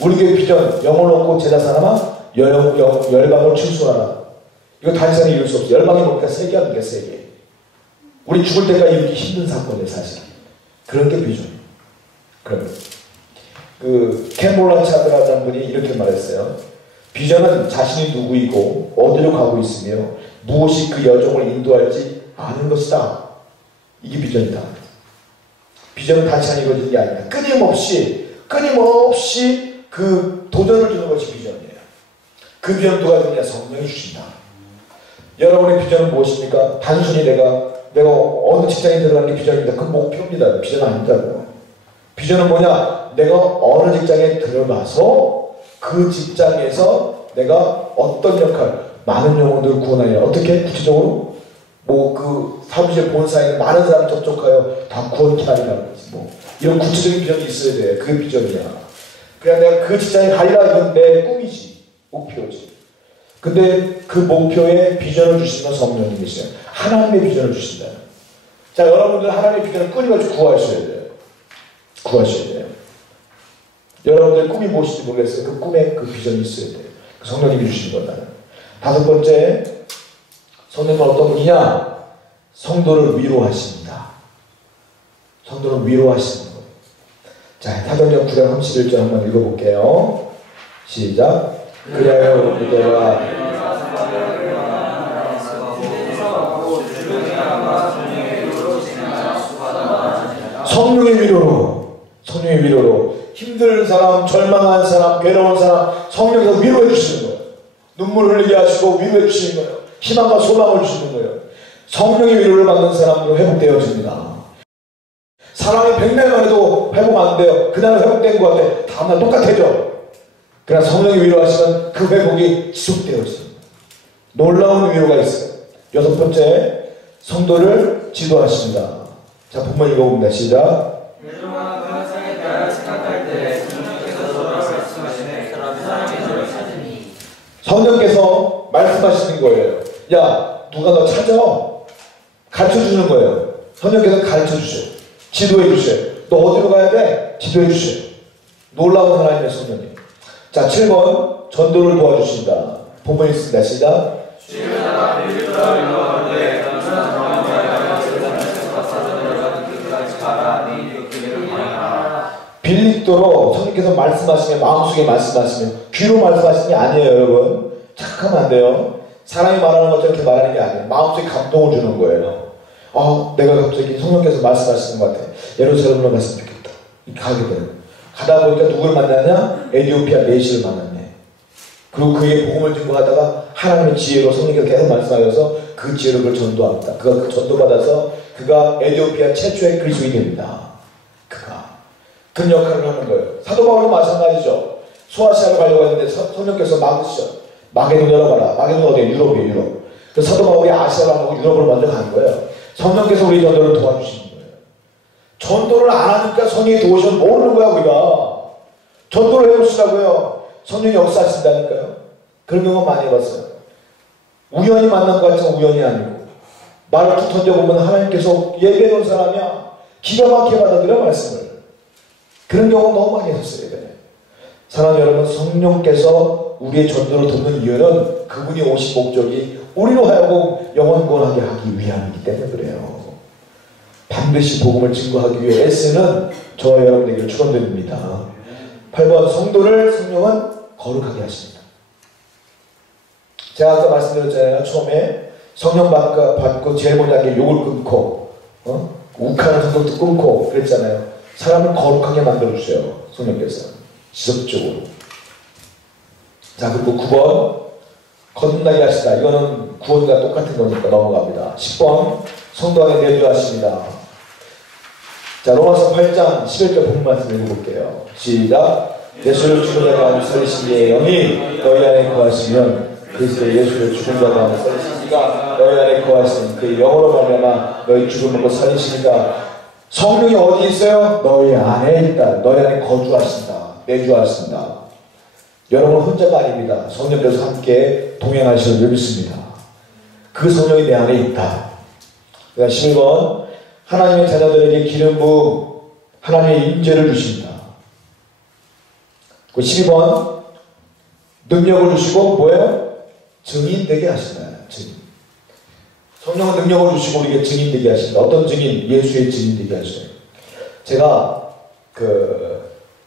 우리 교회 비전 영혼 얻고 제자 삼아 열방을 추수하라. 이거 단시간에 이룰 수 없어요. 열방이 뭡니까? 세계 아닙니까? 세계. 우리 죽을 때까지 이루기 힘든 사건이에요. 사실 그런 게 비전이에요. 그럼 그 캠볼라 차드라는 분이 이렇게 말했어요. 비전은 자신이 누구이고 어디로 가고 있으며 무엇이 그 여정을 인도할지 아는 것이다. 이게 비전이다. 비전은 단시간에 이루어지는 게 아니라 끊임없이 그 도전을 주는 것이 비전이에요. 그 비전 누가 주느냐? 성령이 주신다. 여러분의 비전은 무엇입니까? 단순히 내가 어느 직장에 들어가는 게 비전입니다. 그 목표입니다. 비전은 아니다고. 비전은 뭐냐? 내가 어느 직장에 들어가서 그 직장에서 내가 어떤 역할, 많은 영혼들을 구원하냐. 어떻게? 구체적으로 그 사무실 본사에 많은 사람 접촉하여 다 구원 기다리라는 거지. 이런 구체적인 비전이 있어야 돼. 그게 비전이야. 그냥 내가 그 직장에 가리라. 이건 내 꿈이지. 목표지. 근데 그 목표에 비전을 주시는 성령님이세요. 하나님의 비전을 주신다. 자, 여러분들 하나님의 비전을 끊임없이 구하셔야 돼요. 구하셔야 돼요. 여러분들 꿈이 무엇인지 모르겠어요. 그 꿈에 그 비전이 있어야 돼요. 그 성령님이 주시는 거다. 다섯 번째, 성령은 어떤 분이냐? 성도를 위로하십니다. 성도를 위로하시는 거예요. 자, 사도행전 9장 31절 한번 읽어볼게요. 시작. 그리하여 그대와 성령의 위로로 힘든 사람, 절망한 사람, 괴로운 사람 성령께서 위로해 주시는 거예요. 눈물을 흘리게 하시고 위로해 주시는 거예요. 희망과 소망을 주시는 거예요. 성령의 위로를 받는 사람으로 회복되어집니다. 사람이 100년만 해도 회복 안 돼요. 그날 회복된 것 같아. 다음날 똑같아져. 그러나 성령이 위로하시면 그 회복이 지속되어집니다. 놀라운 위로가 있어요. 여섯 번째, 성도를 지도하십니다. 자, 본문 읽어봅니다. 시작. 성령께서 말씀하시는 거예요. 야, 누가 너 찾아? 가르쳐주는 거예요. 성령께서 가르쳐주셔요. 지도해주셔요. 너 어디로 가야 돼? 지도해주셔요. 놀라운 하나님의 성령님. 자, 7번 전도를 도와주신다. 본문 있습니다. 시작. 빌립도로 성령께서 말씀하시면 마음속에 말씀하시면 귀로 말씀하시는 게 아니에요. 여러분 착각하면 안 돼요. 사람이 말하는 것처럼 이렇게 말하는 게 아니에요. 마음속에 감동을 주는 거예요. 내가 갑자기 성령께서 말씀하시는 것 같아. 예루살렘으로 갔으면 좋겠다. 이렇게 가게 돼요. 가다 보니까 누구를 만나냐? 에디오피아 내시를 만났네. 그리고 그에게 복음을 증거하다가 하나님의 지혜로 성령께서 계속 말씀하셔서 그 지혜로 그걸 전도합니다. 그가 그 전도받아서 그가 에디오피아 최초의 그리스도인입니다. 그런 역할을 하는 거예요. 사도 바울도 마찬가지죠. 소아시아로 가려고 했는데 성령께서 막으시죠. 마게도냐로 가라. 마게도냐 어디에? 유럽이에요. 유럽. 그래서 사도 바울이 아시아로 안 가고 유럽으로 먼저 가는 거예요. 성령께서 우리 전도를 도와주시는 거예요. 전도를 안 하니까 성령이 도우시면 모르는 거야 우리가. 전도를 해보시라고요. 성령이 역사하신다니까요. 그런 경우 많이 해봤어요. 우연히 만난 것 같지만 우연이 아니고 말을 툭 던져보면 하나님께서 예배해 놓은 사람이야. 기가 막히게 받아들여 말씀을. 그런 경우 너무 많이 했었어요. 사랑하는 여러분, 성령께서 우리의 전도를 돕는 이유는 그분이 오신 목적이 우리로 하여금 영원 구원하게 하기 위함이기 때문에 그래요. 반드시 복음을 증거하기 위해 애쓰는 저와 여러분에게 축원드립니다. 8번, 성도를 성령은 거룩하게 하십니다. 제가 아까 말씀드렸잖아요. 처음에 성령 받고 제일 먼저 한 게 욕을 끊고 욱하는 성격도 끊고 그랬잖아요. 사람을 거룩하게 만들어주세요. 성령께서 지속적으로. 자, 그리고 9번 거듭나게 하시다. 이거는 구원과 똑같은 거니까 넘어갑니다. 10번 성도 안에 내주하십니다. 자, 로마서 8장 11절 본문 말씀 읽어볼게요. 시작. 예수를 죽은 자 가운데 살리신 이의 영이 너희 안에 거하시면 그리스도 예수를 죽은 자 가운데 살리신 이가 너희 안에 거하시는 그 영으로 말미암아 너희 죽음을 못 살리시니까. 성령이 어디 있어요? 너희 안에 있다. 너희 안에 거주하신다. 내주하신다. 여러분 혼자가 아닙니다. 성령께서 함께 동행하시는 줄 믿습니다. 그 성령이 내 안에 있다. 그러니까 11번 하나님의 자녀들에게 기름 부음 하나님의 임재를 주십니다. 12번 능력을 주시고 뭐예요? 증인 되게 하신다. 증인. 성령은 능력을 주시고 우리에게 증인 되게 하신다. 어떤 증인? 예수의 증인 되게 하셔요. 제가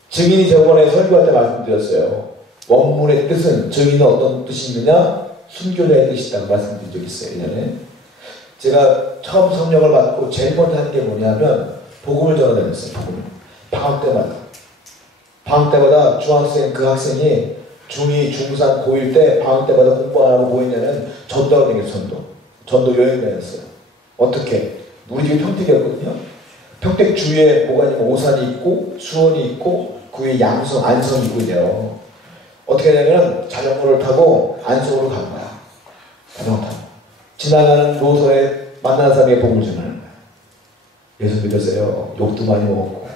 증인이 저번에 설교할 때 말씀드렸어요. 원문의 뜻은 증인은 어떤 뜻이 있느냐? 순교자의 뜻이라고 말씀드린 적이 있어요. 예전에. 제가 처음 성령을 받고 제일 먼저 한 게 뭐냐면 복음을 전하다녔어요. 복음을. 방학 때마다 중학생 그 학생이 중2, 중3, 고1 때 방학 때마다 공부 안 하고 뭐 했냐면 전도하고 다녔어요. 전도 여행 다녔어요. 어떻게? 우리 집이 평택이었거든요. 평택 주위에 뭐가 있냐면 오산이 있고 수원이 있고 그 위에 양성, 안성이 있고 이래요. 어떻게 하냐면 자전거를 타고 안성으로 간 거야. 자전거 타고. 지나가는 노선에 만나는 사람에게 복음을 전하는 거야. 예수 믿으세요. 욕도 많이 먹었고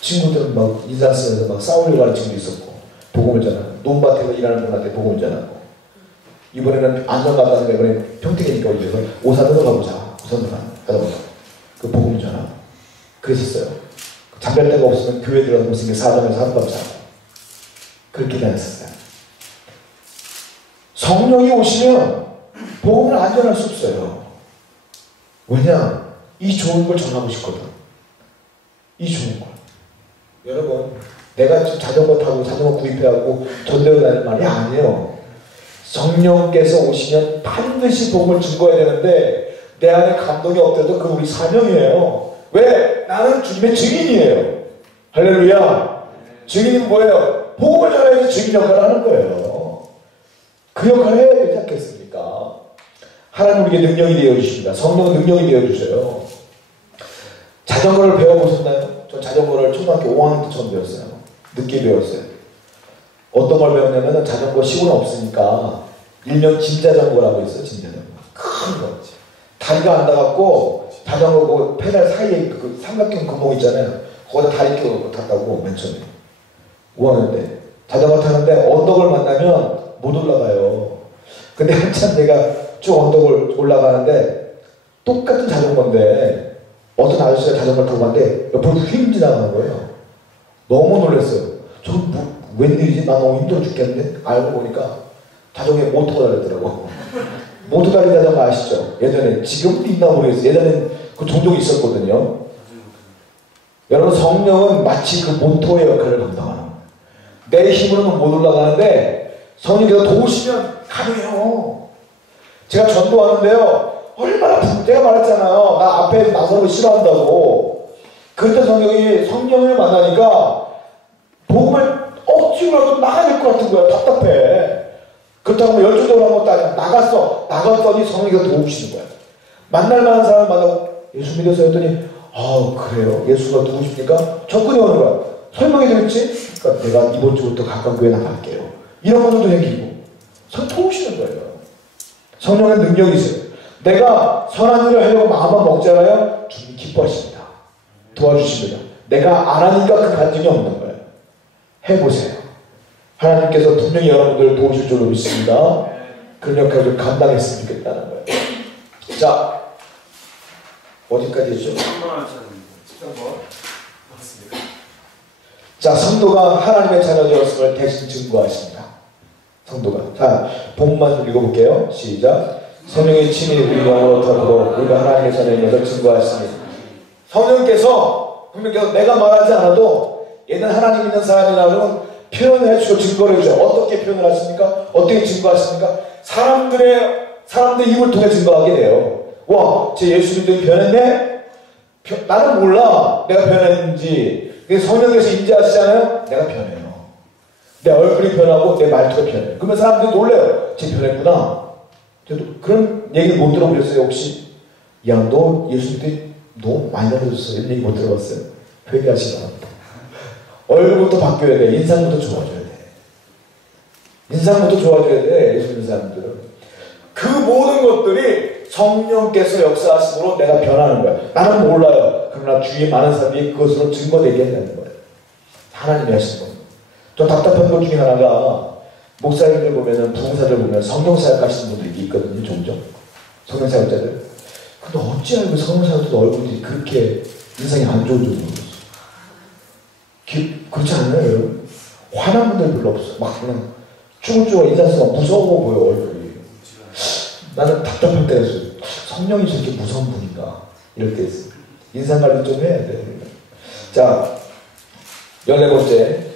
친구들은 막 인사 쓰면서 막 싸우려고 하는 친구도 있었고 복음을 전하고 논밭에서 일하는 분한테 복음을 전하고 이번에는 안성 간다는 거 이번에 평택이니까 그래서 오산으로 가보자. 오산으로 가보자. 그 복음을 전하고 그랬었어요. 잠잘 데가 없으면 교회 들어가서 무슨 사정에서 하룻밤 자고 그렇게 다녔었어요. 성령이 오시면 복음을 안 전할 수 없어요. 왜냐? 이 좋은 걸 전하고 싶거든. 이 좋은 걸. 여러분, 내가 자전거 타고 자전거 구입해갖고 전도에 다니는 말이 아니에요. 성령께서 오시면 반드시 복음을 증거해야 되는데 내 안에 감동이 없더라도 그건 우리 사명이에요. 왜? 나는 주님의 증인이에요. 할렐루야. 증인은 뭐예요? 복음을 전해야지 증인 역할을 하는 거예요. 그 역할을 해야 되지 않겠습니까? 하나님 우리에게 능력이 되어주십니다. 성령은 능력이 되어주세요. 자전거를 배워보셨나요? 전 자전거를 초등학교 5학년 때 처음 배웠어요. 늦게 배웠어요. 어떤 걸 배웠냐면 자전거 시골은 없으니까 일명 짐자전거라고 있어요. 짐자전거. 큰 거. 다리가 안 닿았고 자전거 그 페달 사이에 그 삼각형 구멍 있잖아요. 거기다 다리 끼워 탔다고 맨 처음에 5학년 때 자전거 타는데 언덕을 만나면 못 올라가요. 근데 한참 내가 쭉 언덕을 올라가는데 똑같은 자전거인데 어떤 아저씨가 자전거를 타고 갔는데 옆으로 휙 지나가는 거예요. 너무 놀랐어요. 저 웬일이지? 나 너무 힘들어 죽겠는데? 알고 보니까 자전거에 모터가 달렸더라고. 모터 달린 자전거 아시죠? 예전에 지금도 있나 모르겠어요. 예전엔 그 종종이 있었거든요. 여러분 성령은 마치 그 모터의 역할을 감당하는 거예요. 내 힘으로는 못 올라가는데 성령께서 도우시면 가능해요. 제가 전도하는데요. 얼마나 제가 말했잖아요. 나 앞에 나서는 거 싫어한다고. 그때 성령을 만나니까 복음을 억지로라도 나가야 될 것 같은 거야. 답답해. 그렇다고 열중적으로 한 것도 아니야. 나갔더니 성령께서 도우시는 거야. 만날 만한 사람을 만나고 예수 믿어서 했더니 그래요? 예수가 누구십니까? 접근이 오는 거야. 설명해 드렸지? 그러니까 내가 이번 주부터 각각 교회 나갈게요. 이런 것도 생기고 도우시는 거예요. 성령의 능력이 있어요. 내가 선한 일을 하려고 마음만 먹잖아요. 주님 기뻐하십니다. 도와주십니다. 내가 안 하니까 그 간증이 없는 거예요. 해보세요. 하나님께서 분명히 여러분들을 도우실 줄로 믿습니다. 그런 역할을 감당했으면 좋겠다는 거예요. 자, 어디까지 했죠? 13번. 자, 성도가 하나님의 자녀되었음을 대신 증거하십니다. 성도가. 자, 본문만 좀 읽어볼게요. 시작. 성령의 친히 우리 영으로 더불어 우리가 하나님의 자녀인 것을 증거하십니다. 성령께서 내가 말하지 않아도 얘는 하나님 믿는 사람이라면 표현을 해주고 증거를 해줘요. 어떻게 표현을 하십니까? 어떻게 증거하십니까? 사람들 입을 통해 증거하게 돼요. 와, 제 예수 믿음이 변했네? 나는 몰라. 내가 변했는지. 성령께서 인지하시잖아요? 내가 변해요. 내 얼굴이 변하고 내 말투가 변해요. 그러면 사람들이 놀래요. 쟤 변했구나. 그런 얘기를 못 들어보셨어요? 혹시? 야, 너 예수 믿음이 너무 많이 달라졌어. 이런 얘기 못 들어봤어요? 회개하시기 바랍니다. 얼굴부터 바뀌어야 돼. 인상부터 좋아져야 돼. 인상부터 좋아져야 돼. 예수 믿는 사람들은. 그 모든 것들이 성령께서 역사하심으로 내가 변하는 거야. 나는 몰라요. 그러나 주위에 많은 사람들이 그것으로 증거되게 한다는 거예요. 하나님이 하신 겁니다. 좀 답답한 것 중에 하나가 목사님들 보면은 부흥사들 보면 성령사역 하시는 분들이 있거든요. 종종. 성령사역자들. 근데 어찌 알고 성령사역자들 얼굴이 그렇게 인상이 안 좋은 줄 모르겠어요. 그렇지 않나요, 여러분? 화난 분들 별로 없어. 막 그냥 쭈글쭈글 인사쓰고 무서워 보여, 얼굴이. 나는 답답할 때가 있어요. 성령이 저렇게 무서운 분인가? 이럴 때 있어요. 인상 관리 좀 해야 돼. 자, 14번째.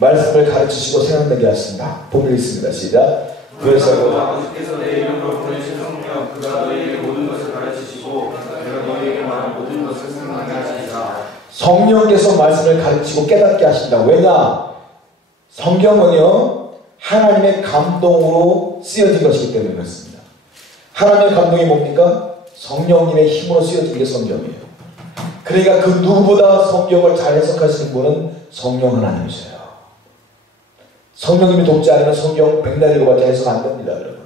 말씀을 가르치시고 생각나게 하신다. 본문 있습니다. 시작. 그래서 아버지께서 내 이름으로 보내신 성령 그가 너희에게 모든 것을 가르치시고 내가 너희에게 말한 모든 것을 생각나게 하시리라. 성령께서 말씀을 가르치고 깨닫게 하신다. 왜냐? 성경은요 하나님의 감동으로 쓰여진 것이기 때문에 그렇습니다. 하나님의 감동이 뭡니까? 성령님의 힘으로 쓰여진 게 성경이에요. 그러니까 그 누구보다 성경을 잘 해석하시는 분은 성령 하나님이세요. 성령님이 돕지 않으면 성경 백날 읽어봤자 해석 안 됩니다, 여러분.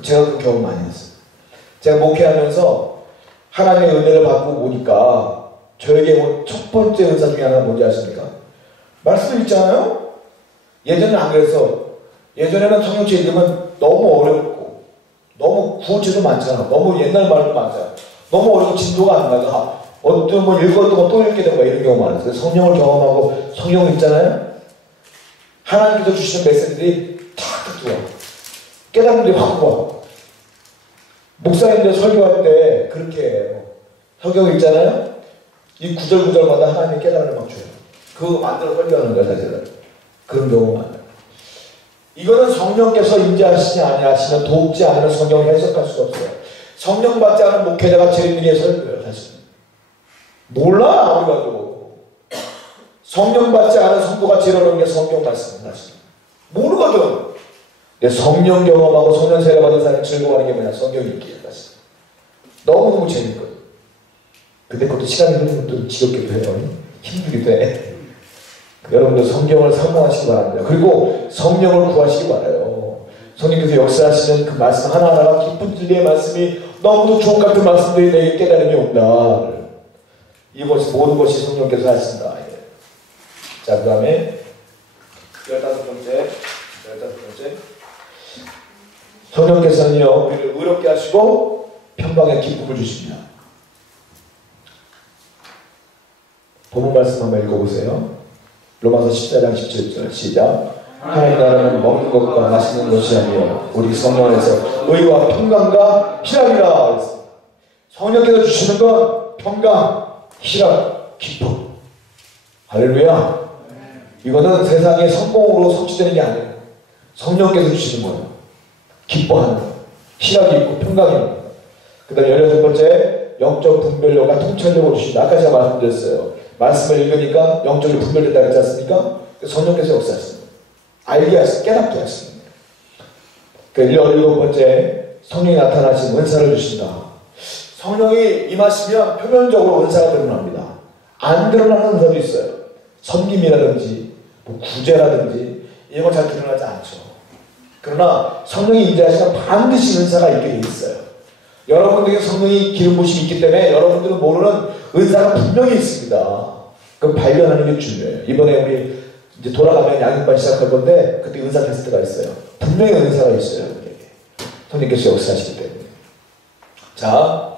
제가 그 경험 많이 했어요. 제가 목회하면서 하나님의 은혜를 받고 보니까 저에게 온 첫 번째 은사 중에 하나가 뭔지 아십니까? 말씀 읽잖아요? 예전에는 안 그래서 예전에는 성령체 읽으면 너무 어렵고 너무 구호체도 많잖아. 너무 옛날 말도 많잖아. 너무 어렵고 진도가 안 나가. 어떤 뭐 읽었던 거 또 읽게 되고 이런 경우가 많았어요. 성령을 경험하고 성령 읽잖아요? 하나님께서 주시는 메시지들이 탁탁 들어와. 깨달음들이 확 와. 목사님들 설교할 때 그렇게 해요. 성경 읽잖아요? 이 구절구절마다 하나님의 깨달음을 막 줘요. 그거 만들어 설교하는 거야, 사실은. 그런 경우가 많아요. 이거는 성령께서 임재하시지 아니하시면 돕지 않으면 성경을 해석할 수가 없어요. 성령 받지 않은 목회자가 제일 위에 설교해요, 사실. 몰라, 아무리 봐도. 성령 받지 않은 성도가 제일 어려운 게 성경 말씀입니다. 모르거든. 근데 성령 경험하고 성령 세례 받은 사람이 즐거워하는 게 뭐냐? 성경 읽기예요, 사실. 너무너무 재밌거든. 근데 그것도 시간이 흐르면 또 지겹기도 해요. 힘들기도 해. 여러분들 성경을 사모하시기 바랍니다. 그리고 성령을 구하시기 바라요. 성령께서 역사하시는 그 말씀 하나하나가 기쁜 진리의 말씀이 너무도 주옥 같은 말씀들이 내게 깨달음이 온다. 이것이 모든 것이 성령께서 하신다. 자, 그 다음에 15번째 성령께서는요 우리를 의롭게 하시고 평강의 기쁨을 주십니다. 본문 말씀 한번 읽어보세요. 로마서 14장 17절 시작. 하나님 나라는 먹는 것과 마시는 것이 아니요 우리 성령 안에서 의와 평강과 희락이라. 성령께서 주시는 건 평강, 희락, 기쁨. 할렐루야. 이거는 세상의 성공으로 성취되는 게 아니에요. 성령께서 주시는 거예요. 기뻐하는 거예요. 희락이 있고 평강이 있는 거예요. 그 다음에 16번째 영적 분별력과 통찰력을 주신다. 아까 제가 말씀드렸어요. 말씀을 읽으니까 영적으로 분별된다 그랬지 않습니까? 성령께서 역사하십니다. 알게 하십니다. 깨닫게 하십니다. 그 17번째 성령이 나타나신 은사를 주신다. 성령이 임하시면 표면적으로 은사가 드러납니다. 안 드러나는 은사도 있어요. 섬김이라든지 뭐 구제라든지 이런 건 잘 드러나지 않죠. 그러나 성령이 임재하시면 반드시 은사가 있게 돼 있어요. 여러분들에게 성령이 기름 부심이 있기 때문에 여러분들은 모르는 은사가 분명히 있습니다. 그럼 발견하는 게 중요해요. 이번에 우리 이제 돌아가면 양육반 시작할 건데 그때 은사 테스트가 있어요. 분명히 은사가 있어요. 우리에게. 성령께서 역사하시기 때문에. 자,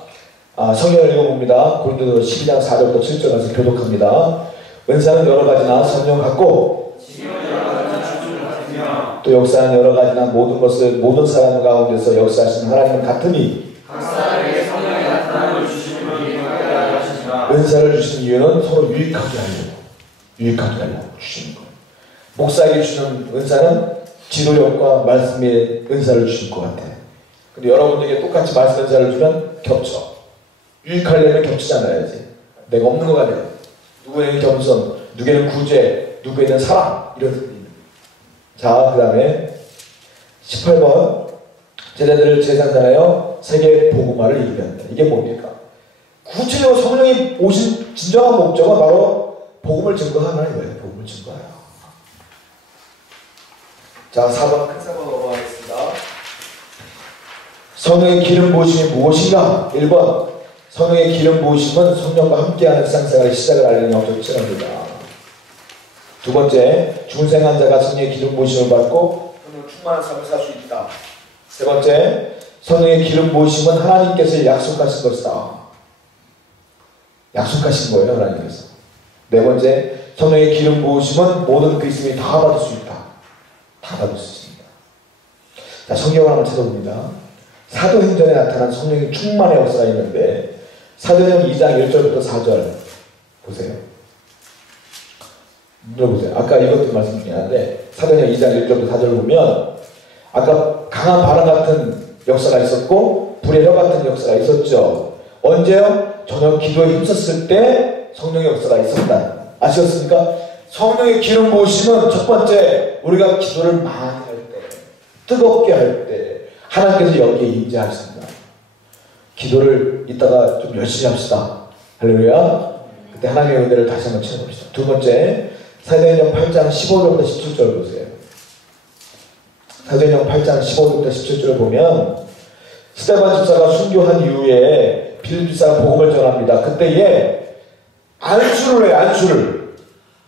성경을 읽어봅니다. 고린도서 12장 4절부터 7절 가서 교독합니다. 은사는 여러 가지나 성령 같고 또 역사는 여러 가지나 모든 것을 모든 사람 가운데서 역사하시는 하나님은 같으니 각 사람에게 성령이 나타남을 주시므로 이렇게 하시니라. 은사를 주신 이유는 서로 유익하게 하려고 주시는 거예요. 목사에게 주는 은사는 지도력과 말씀의 은사를 주실 것 같아. 근데 여러분들에게 똑같이 말씀 은사를 주면 겹쳐. 유익하려면 겹치지 않아야지. 내가 없는 것 같아요. 누구에게는 겸손, 누구에게는 구제, 누구에게는 사랑, 이런 뜻입니다. 자, 그 다음에 18번 제자들을 제자하여 세계 복음화를 이루게 한다. 이게 뭡니까? 구체적으로 성령이 오신 진정한 목적은 바로 복음을 증거하는 거예요. 복음을 증거해요. 자, 4번 큰 4번 넘어가겠습니다. 성령의 기름 부으심이 무엇인가? 1번 성령의 기름 부으심은 성령과 함께하는 일상생활의 시작을 알리는 영적 체험입니다. 두 번째, 중생 환자가 성령의 기름 부으심을 받고 성령 충만한 삶을 살 수 있다. 세 번째, 성령의 기름 부으심은 하나님께서 약속하신 것이다. 약속하신 거예요, 하나님께서. 네 번째, 성령의 기름 부으심은 모든 그리스도인이 다 받을 수 있다. 다 받을 수 있습니다. 자, 성경을 한번 찾아봅니다. 사도행전에 나타난 성령의 충만의 역사가 있는데 사도행전 2장 1절부터 4절 보세요. 들어보세요. 아까 이것도 말씀 중에 하는데 사도행전 2장 1절부터 4절 보면 아까 강한 바람 같은 역사가 있었고 불의 혀 같은 역사가 있었죠. 언제요? 저녁 기도에 힘썼을 때 성령의 역사가 있었다. 아시겠습니까? 성령의 기름 부으심은 첫 번째 우리가 기도를 많이 할 때, 뜨겁게 할 때 하나님께서 여기에 임재하십니다. 기도를 이따가 좀 열심히 합시다. 할렐루야. 그때 하나님의 은혜를 다시 한번 체험합시다. 두 번째, 사도행전 8장 15절부터 17절 보세요. 사도행전 8장 15절부터 17절을 보면 스데반 집사가 순교한 이후에 빌립 집사가 복음을 전합니다. 그때에 안수를 해요.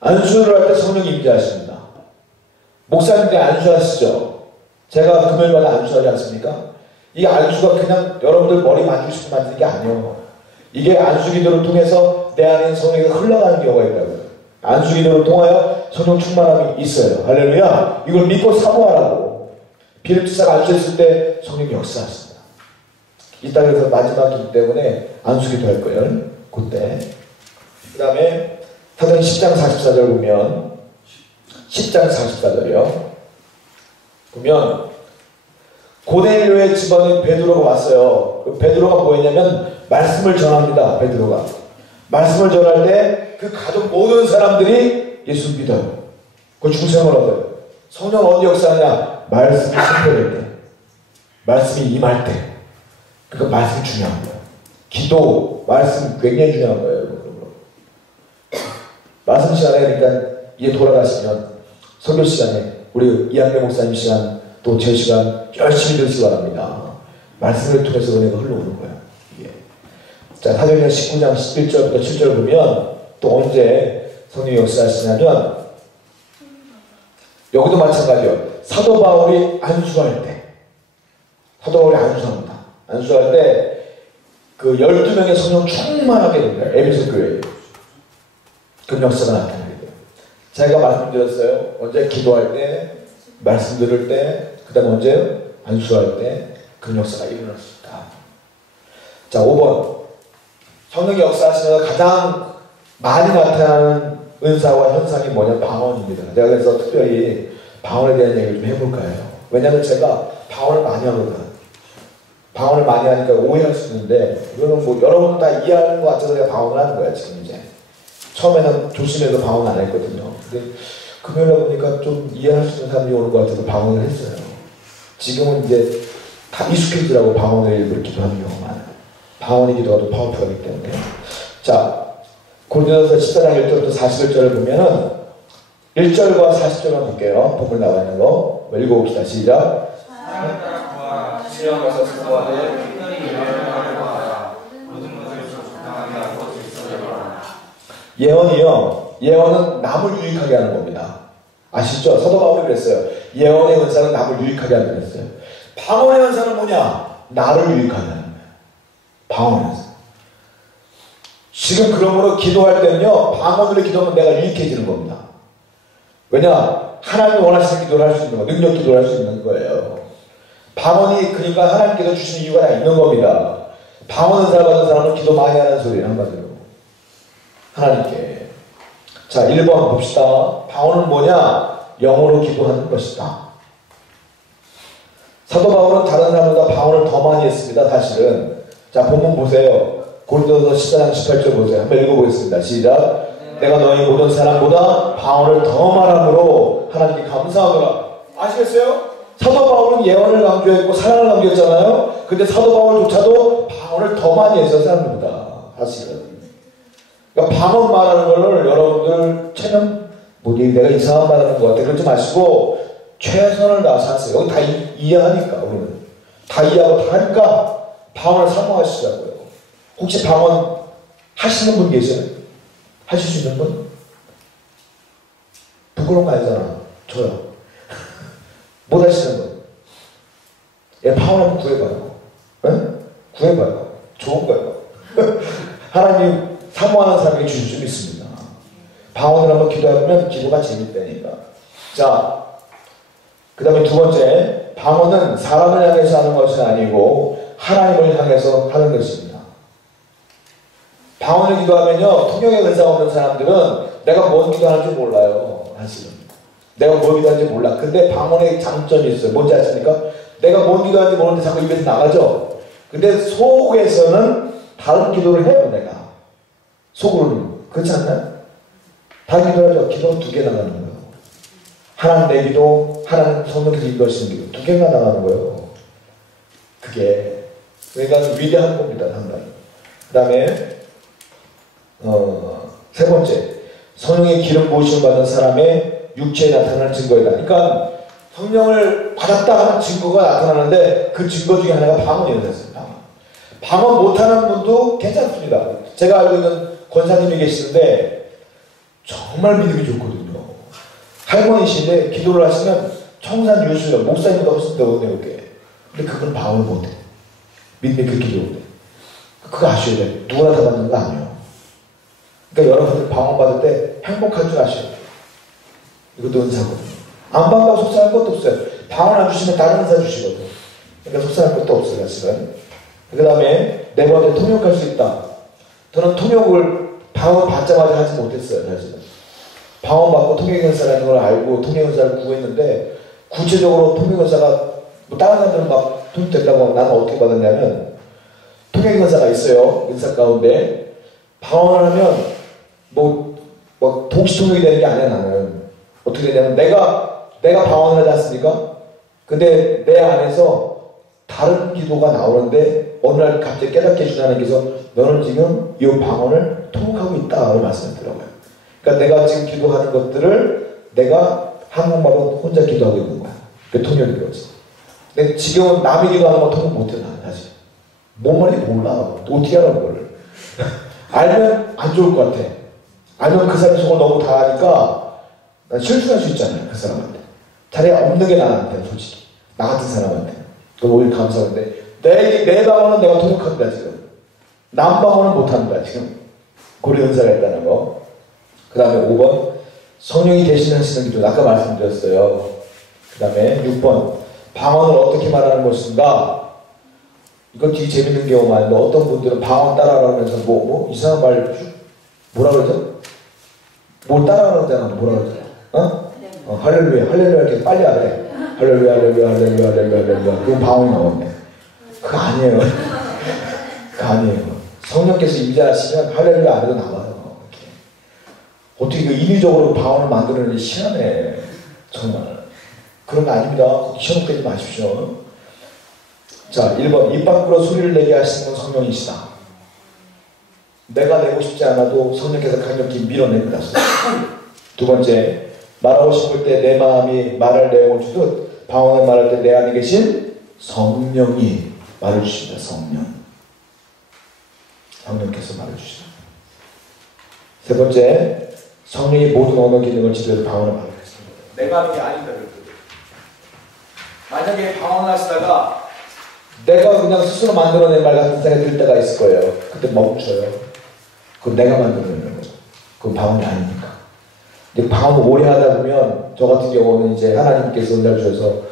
안수를 할 때 성령이 임재하십니다. 목사님들이 안수하시죠. 제가 금요일마다 안수하지 않습니까? 이 안수가 그냥 여러분들 머리 만지고 싶어 만드는 게 아니에요. 이게 안수 기도를 통해서 내 안에 성령이 흘러가는 경우가 있다고요. 안수 기도를 통하여 성령 충만함이 있어요. 할렐루야. 이걸 믿고 사모하라고. 빌립 집사가 안수했을 때 성령이 역사하십니다. 이따 그래서 마지막이기 때문에 안수 기도할 거예요. 그때. 그 다음에 사도행 10장 44절 보면 10장 44절이요. 보면 고넬료의 집안에 베드로가 왔어요. 베드로가 뭐했냐면 말씀을 전합니다. 베드로가 말씀을 전할 때 그 가족 모든 사람들이 예수를 믿어요. 그 중생을 얻어요. 성령 어디 역사하냐? 말씀이 선포될 때, 말씀이 임할 때. 그러니까 말씀이 중요한 거예요. 기도, 말씀 굉장히 중요한 거예요. 말씀 시간에 그러니까 이제 돌아가시면 설교 시간에 우리 이학래 목사님 시간 또 제 시간 열심히 들으시기 바랍니다. 말씀을 통해서 은혜가 흘러오는 거예요. 예. 자, 사도행전 19장 11절부터 7절 보면 또 언제 성령이 역사하시냐면 여기도 마찬가지예요. 사도 바울이 안수할 때 사도 바울이 안수합니다. 안수할 때 그 12명의 성령 충만하게 됩니다. 에베소 교회에. 그 역사가 나타나게 돼요. 제가 말씀드렸어요. 언제 기도할 때, 말씀 들을 때, 그 다음 언제 안수할 때, 그 역사가 일어날 수 있다. 자, 5번. 성령이 역사하시면서 가장 많이 나타나는 은사와 현상이 뭐냐? 방언입니다. 제가 그래서 특별히 방언에 대한 얘기를 좀 해볼까 해요. 왜냐하면 제가 방언을 많이 하거든. 방언을 많이 하니까 오해할 수 있는데, 이거는 뭐 여러분은 다 이해하는 것 같아서 내가 방언을 하는 거야, 지금 이제. 처음에는 조심해서 방언 안 했거든요. 근데 금요일에 보니까 좀 이해할 수 있는 사람이 오는 것 같아서 방언을 했어요. 지금은 이제 다 익숙해지라고 방언을 일부러 기도하는 경우가 많아요. 방언의 기도가 더 파워풀하기 때문에. 자, 고린도서 14장 1절부터 41절을 보면은 1절과 40절만 볼게요. 본문 나와 있는 거. 읽어봅시다. 시작. 시험 가서 승부하되 특별히 일하는 하라. 모든 것을 적당하게 하고 질서를 예언은 남을 유익하게 하는 겁니다. 아시죠? 사도 바울이 그랬어요. 예언의 은사는 남을 유익하게 하는 그랬어요. 방언의 은사는 뭐냐? 나를 유익하게 하는 거예요. 방언의 은사. 지금 그러므로 기도할 때는요, 방언으로 기도하면 내가 유익해지는 겁니다. 왜냐? 하나님이 원하시는 기도를 할 수 있는 거, 능력 기도를 할 수 있는 거예요. 방언이 그러니까 하나님께서 주시는 이유가 다 있는 겁니다. 방언 은사를 받은 사람은 기도 많이 하는 소리예요, 한마디로. 하나님께. 자, 1번 봅시다. 방언은 뭐냐? 영어로 기도하는 것이다. 사도 바울은 다른 사람보다 방언을 더 많이 했습니다, 사실은. 자, 본문 보세요. 고린도서 14장 18절 보세요. 한번 읽어보겠습니다. 시작. 내가 너희 모든 사람보다 방언을 더 말함으로 하나님께 감사하노라. 아시겠어요? 사도 바울은 예언을 강조했고 사랑을 강조했잖아요. 근데 사도 바울조차도 방언을 더 많이 했어요, 사람입니다. 사실은. 그러니까 방언 말하는 거를 여러분들 체면 내가 이상한 말 하는 것 같아. 그러지 마시고 최선을 다해서 하세요. 여기 다 이해하니까 우리는. 다 이해하고 다 하니까 방언을 사모하시자고요. 혹시 방언 하시는 분 계세요? 하실 수 있는 분? 부끄러운 거 아니잖아. 저요. 못 하시는 분. 예, 방언 한번 구해봐요. 응? 구해봐요. 좋은 거예요. 하나님 사모하는 사람에게 주실 줄 믿습니다. 방언을 한번 기도하면 기도가 재밌다니까. 자, 그 다음에 두 번째, 방언은 사람을 향해서 하는 것이 아니고 하나님을 향해서 하는 것입니다. 방언을 기도하면요, 통역의 은사가 없는 사람들은 내가 뭔 기도하는지 몰라요. 사실은. 내가 뭘 기도하는지 몰라. 근데 방언의 장점이 있어요. 뭔지 아십니까? 내가 뭔 기도하는지 모르는데 자꾸 입에서 나가죠? 근데 속에서는 다른 기도를 해요, 내가. 속으로는. 그렇지 않나요? 다 기도하죠. 기도가 두 개 나가는 거예요. 하나는 내 기도, 하나는 성령께서 인도하시는 기도. 두 개가 나가는 거예요. 그게. 그러니까 위대한 겁니다, 상당히. 그 다음에, 세 번째. 성령의 기름 부으심을 받은 사람의 육체에 나타나는 증거이다. 그러니까 성령을 받았다 하는 증거가 나타나는데 그 증거 중에 하나가 방언이었습니다. 방언 못하는 분도 괜찮습니다. 제가 알고 있는 권사님이 계시는데 정말 믿음이 좋거든요. 할머니신데 기도를 하시면 청산 유수요 목사님보다 훨씬 더 은혜롭게. 근데 그건 방언을 못해. 믿음이 그렇게 좋은데. 그거 아셔야 돼요. 누구나 다 받는 거 아니에요. 그러니까 여러분들 방언 받을 때 행복할 줄 아셔야 돼요. 이것도 은사거든요. 안 받는다고 속상할 것도 없어요. 방언 안 주시면 다른 은사 주시거든요. 그러니까 속상할 것도 없어요, 사실은. 그 다음에 네 번째, 통역할 수 있다. 저는 통역을 방언 받자마자 하지 못했어요, 사실은. 방언 받고 통역연사라는 걸 알고 통역연사를 구했는데 구체적으로 통역연사가 뭐 다른 사람들은 막 통역된다고 나는 어떻게 받았냐면 통역연사가 있어요, 은사 가운데. 방언을 하면 뭐 동시통역이 되는 게 아니야. 나는 어떻게 되냐면 내가 방언을 하지 않습니까? 근데 내 안에서 다른 기도가 나오는데 어느 날 갑자기 깨닫게 해주는 하나님께서 너는 지금 이 방언을 통역하고 있다고 말씀하더라고요. 그러니까 내가 지금 기도하는 것들을 내가 한국말로 혼자 기도하고 있는 거야. 그게 통역인 거지. 근데 지금은 남이 기도하는 거 통역 못해, 나는 사실. 뭔 말인지 몰라. 어떻게 하라는 거를. 알면 안 좋을 것 같아. 알면 그 사람 속을 너무 다 하니까 난 실수할 수 있잖아요, 그 사람한테. 자리에 없는 게 나한테, 솔직히. 나 같은 사람한테. 그건 오히려 감사한데, 내 방언은 내가 통역한다, 지금. 남 방언은 못한다, 지금. 고리 은사가 있다는 거. 그 다음에 5번, 성령이 대신하시는 기도. 아까 말씀드렸어요. 그 다음에 6번, 방언을 어떻게 말하는 것인가? 이건 되게 재밌는 경우가 많은데, 어떤 분들은 방언 따라하면서 이상한 말, 뭐라 그러죠? 뭘 따라하잖아, 뭐라 그러죠? 할렐루야, 할렐루야, 이렇게 빨리 하래. 할렐루야, 할렐루야, 할렐루야, 할렐루야, 할렐루야. 그건 방언이 나오네. 그거 아니에요. 그거 아니에요. 성령께서 임재하시면 할렐루야 안 해도 나와요. 이렇게. 어떻게 그 인위적으로 방언을 만들어내는지 희한해. 정말. 그런 거 아닙니다. 현혹되지 마십시오. 자, 1번. 입 밖으로 소리를 내게 하시는 건 성령이시다. 내가 내고 싶지 않아도 성령께서 강력히 밀어냅니다. 두 번째. 말하고 싶을 때 내 마음이 말할 내용을 주듯 방언을 말할 때 내 안에 계신 성령이 말을 주십니다. 성령께서 말을 주시다. 세 번째, 성령이 모든 언어 기능을 지도해서 방언을 만들었습니다. 내가 하는 게 아니다. 만약에 방언을 하시다가 내가 그냥 스스로 만들어낸 말 같은 생각이 들 때가 있을 거예요. 그때 멈춰요. 그건 내가 만들어낸 거예요. 그건 방언이 아니니까. 근데 방언을 오래 하다 보면 저 같은 경우는 이제 하나님께서 은혜를 주셔서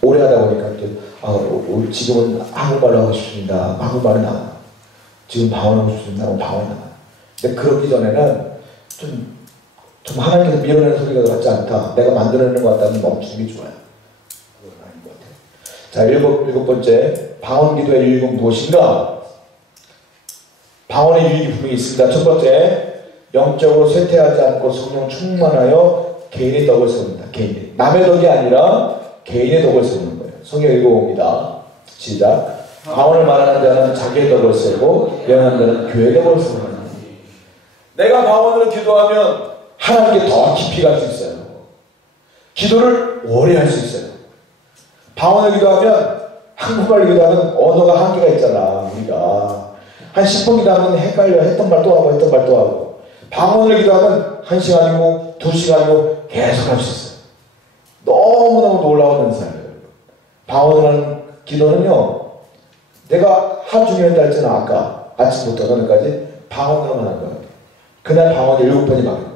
오래 하다 보니까 또 지금은 한국말로 하고 싶습니다. 한국말은 나와. 지금 방언하고 싶습니다. 방언이 나와. 근데 그러기 전에는 좀 하나님께서 밀어내는 소리가 같지 않다. 내가 만들어내는 것 같다면 멈추는 게 좋아요. 그건 아닌 것 같아요. 자, 일곱 번째, 방언 기도의 유익은 무엇인가? 방언의 유익이 분명히 있습니다. 첫 번째, 영적으로 쇠퇴하지 않고 성령 충만하여 개인의 덕을 세웁니다. 개인의. 남의 덕이 아니라 개인의 덕을 세우는 거예요. 성경 읽어봅니다. 시작. 방언을 말하는 자는 자기의 덕을 세우고 예언하는 자는 교회의 덕을 세우는. 내가 방언으로 기도하면 하나님께 더 깊이 갈 수 있어요. 기도를 오래 할 수 있어요. 방언을 기도하면 한국말로 기도하면 언어가 한계가 있잖아. 우리가 한 10분 기도하면 헷갈려. 했던 말 또 하고 했던 말 또 하고. 방언을 기도하면 1시간이고 2시간이고 계속 할 수 있어요. 너무너무 놀라운 은사예요. 방언을 하는 기도는요, 내가 하루 종일 했다 했잖아. 아까 아침부터 오늘까지 방언으로만 한 거예요. 그날 방언이 7번이 막혀요.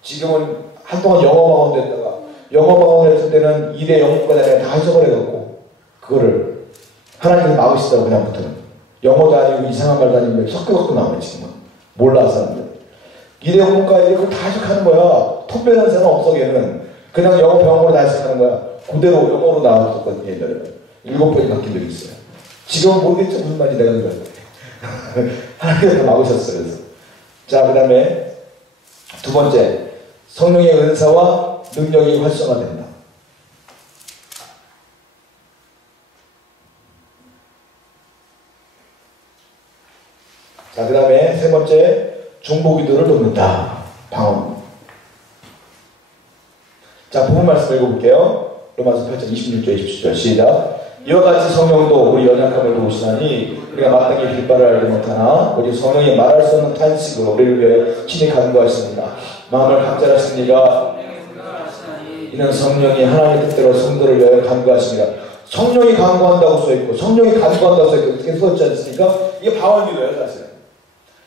지금은 한동안 영어 방언 됐다가 영어 방언 했을 때는 2대 0까지 내가 다 잊어버려갖고 그거를 하나님께서 막으시다고 그냥부터는 영어도 아니고 이상한 말도 아니고 섞여갖고 나오네. 지금은 몰라 사람들 2대 0까지 그걸 다 해석하는 거야. 통변한 사람 없어. 얘는 그냥 영어 병원으로 다 해석하는 거야. 그대로 영어로 나왔었거든요. 옛날에 7번이 바뀐 적이 있어요. 지금은 모르겠죠. 무슨 말인지 내가 그래. 하나님께서 막으셨어요. 그래서. 자, 그 다음에 두 번째, 성령의 은사와 능력이 활성화된다. 자, 그 다음에 세 번째, 중보기도를 돕는다. 방언. 자, 본문 말씀 읽어볼게요. 로마서 8장 26절 27절 시작. 이와 같이 성령도 우리 연약함을 도우시나니 우리가 마땅히 빌바를 알지 못하나 오직 성령이 말할 수 없는 탄식으로 우리를 위하여 친히 간구하십니다. 마음을 각절하신 이가 이는 성령이 하나님의 뜻대로 성도를 위하여 간구하십니다. 성령이 간구한다고 써있고 성령이 간구한다고 써있고 어떻게 써있지 않습니까? 이게 방언기도예요. 사실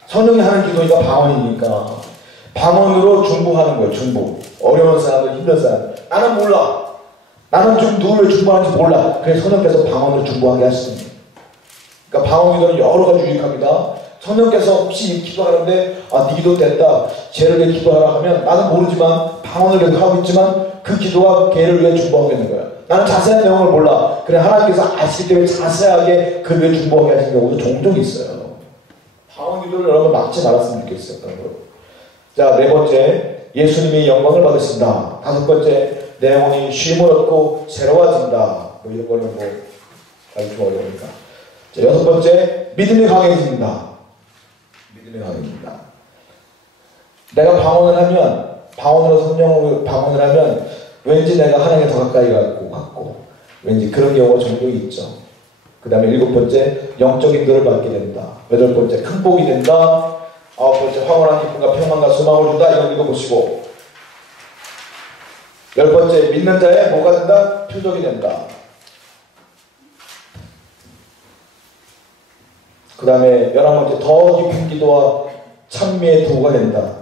성령이 하는 기도니까 방언이니까 방언으로 중보하는 거예요. 중보. 어려운 사람들, 힘든 사람. 나는 몰라. 나는 좀 누구를 중보하는지 몰라. 그래서 성령께서 방언을 중보하게 하십니다. 그러니까 방언기도는 여러 가지 유익합니다. 성령께서 혹시 기도하는데 네 기도 됐다. 쟤를 위해 기도하라 하면 나는 모르지만 방언을 계속 하고 있지만 그 기도가 걔를 위해 중보하게 되는 거야. 나는 자세한 내용을 몰라. 그래 하나님께서 아시기 때문에 자세하게 그를 위해 중보하게 하시는 경우도 종종 있어요. 방언기도를 여러분 막지 말았으면 좋겠어요. 자, 네 번째, 예수님이 영광을 받으신다. 다섯 번째, 내 영혼이 쉼을 얻고 새로워진다. 뭐 이런 거는 뭐 아주 좀 어려우니까. 자, 여섯 번째, 믿음이 강해집니다. 믿음이 강해집니다. 내가 방언을 하면, 방언으로 성령으로 방언을 하면 왠지 내가 하나님께 더 가까이 같고 왠지 그런 경우가 종종 있죠. 그 다음에 일곱 번째, 영적인 도를 받게 된다. 여덟 번째, 큰 복이 된다. 아홉 번째, 황홀한 기쁨과 평안과 소망을 준다. 이건 읽어보시고, 열 번째, 믿는 자의 뭐가 된다? 표적이 된다. 그 다음에 11번째, 더 깊은 기도와 찬미의 도구가 된다.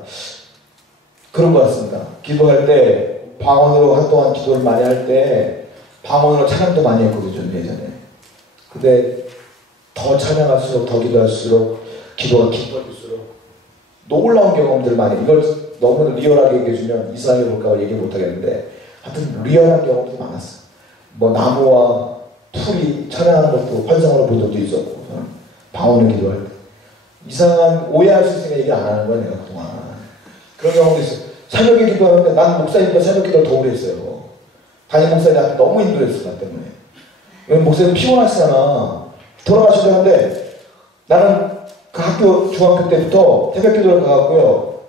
그런 것 같습니다. 기도할 때 방언으로 한동안 기도를 많이 할 때 방언으로 찬양도 많이 했거든요. 예전에. 근데 더 찬양할수록 더 기도할수록 기도가 깊어질수록 놀라운 경험들을 많이, 이걸 너무 리얼하게 얘기해주면 이상하게 볼까 얘기 못하겠는데 하여튼 리얼한 경험들이 많았어요. 뭐 나무와 풀이 찬양하는 것도 환상으로 본 적도 있었고 방언을 기도할 때 이상한 오해할 수 있으니까 얘기 안 하는 거야 내가 그동안. 그런 경험도 있어요. 새벽에 기도하는데 난 목사님과 새벽 기도를 더 오래 했어요. 담임 목사님한테 너무 힘들었어 나 때문에. 왜냐면 목사님 피곤하시잖아. 돌아가시려는데 나는 그 학교 중학교 때부터 새벽 기도를 가갖고요.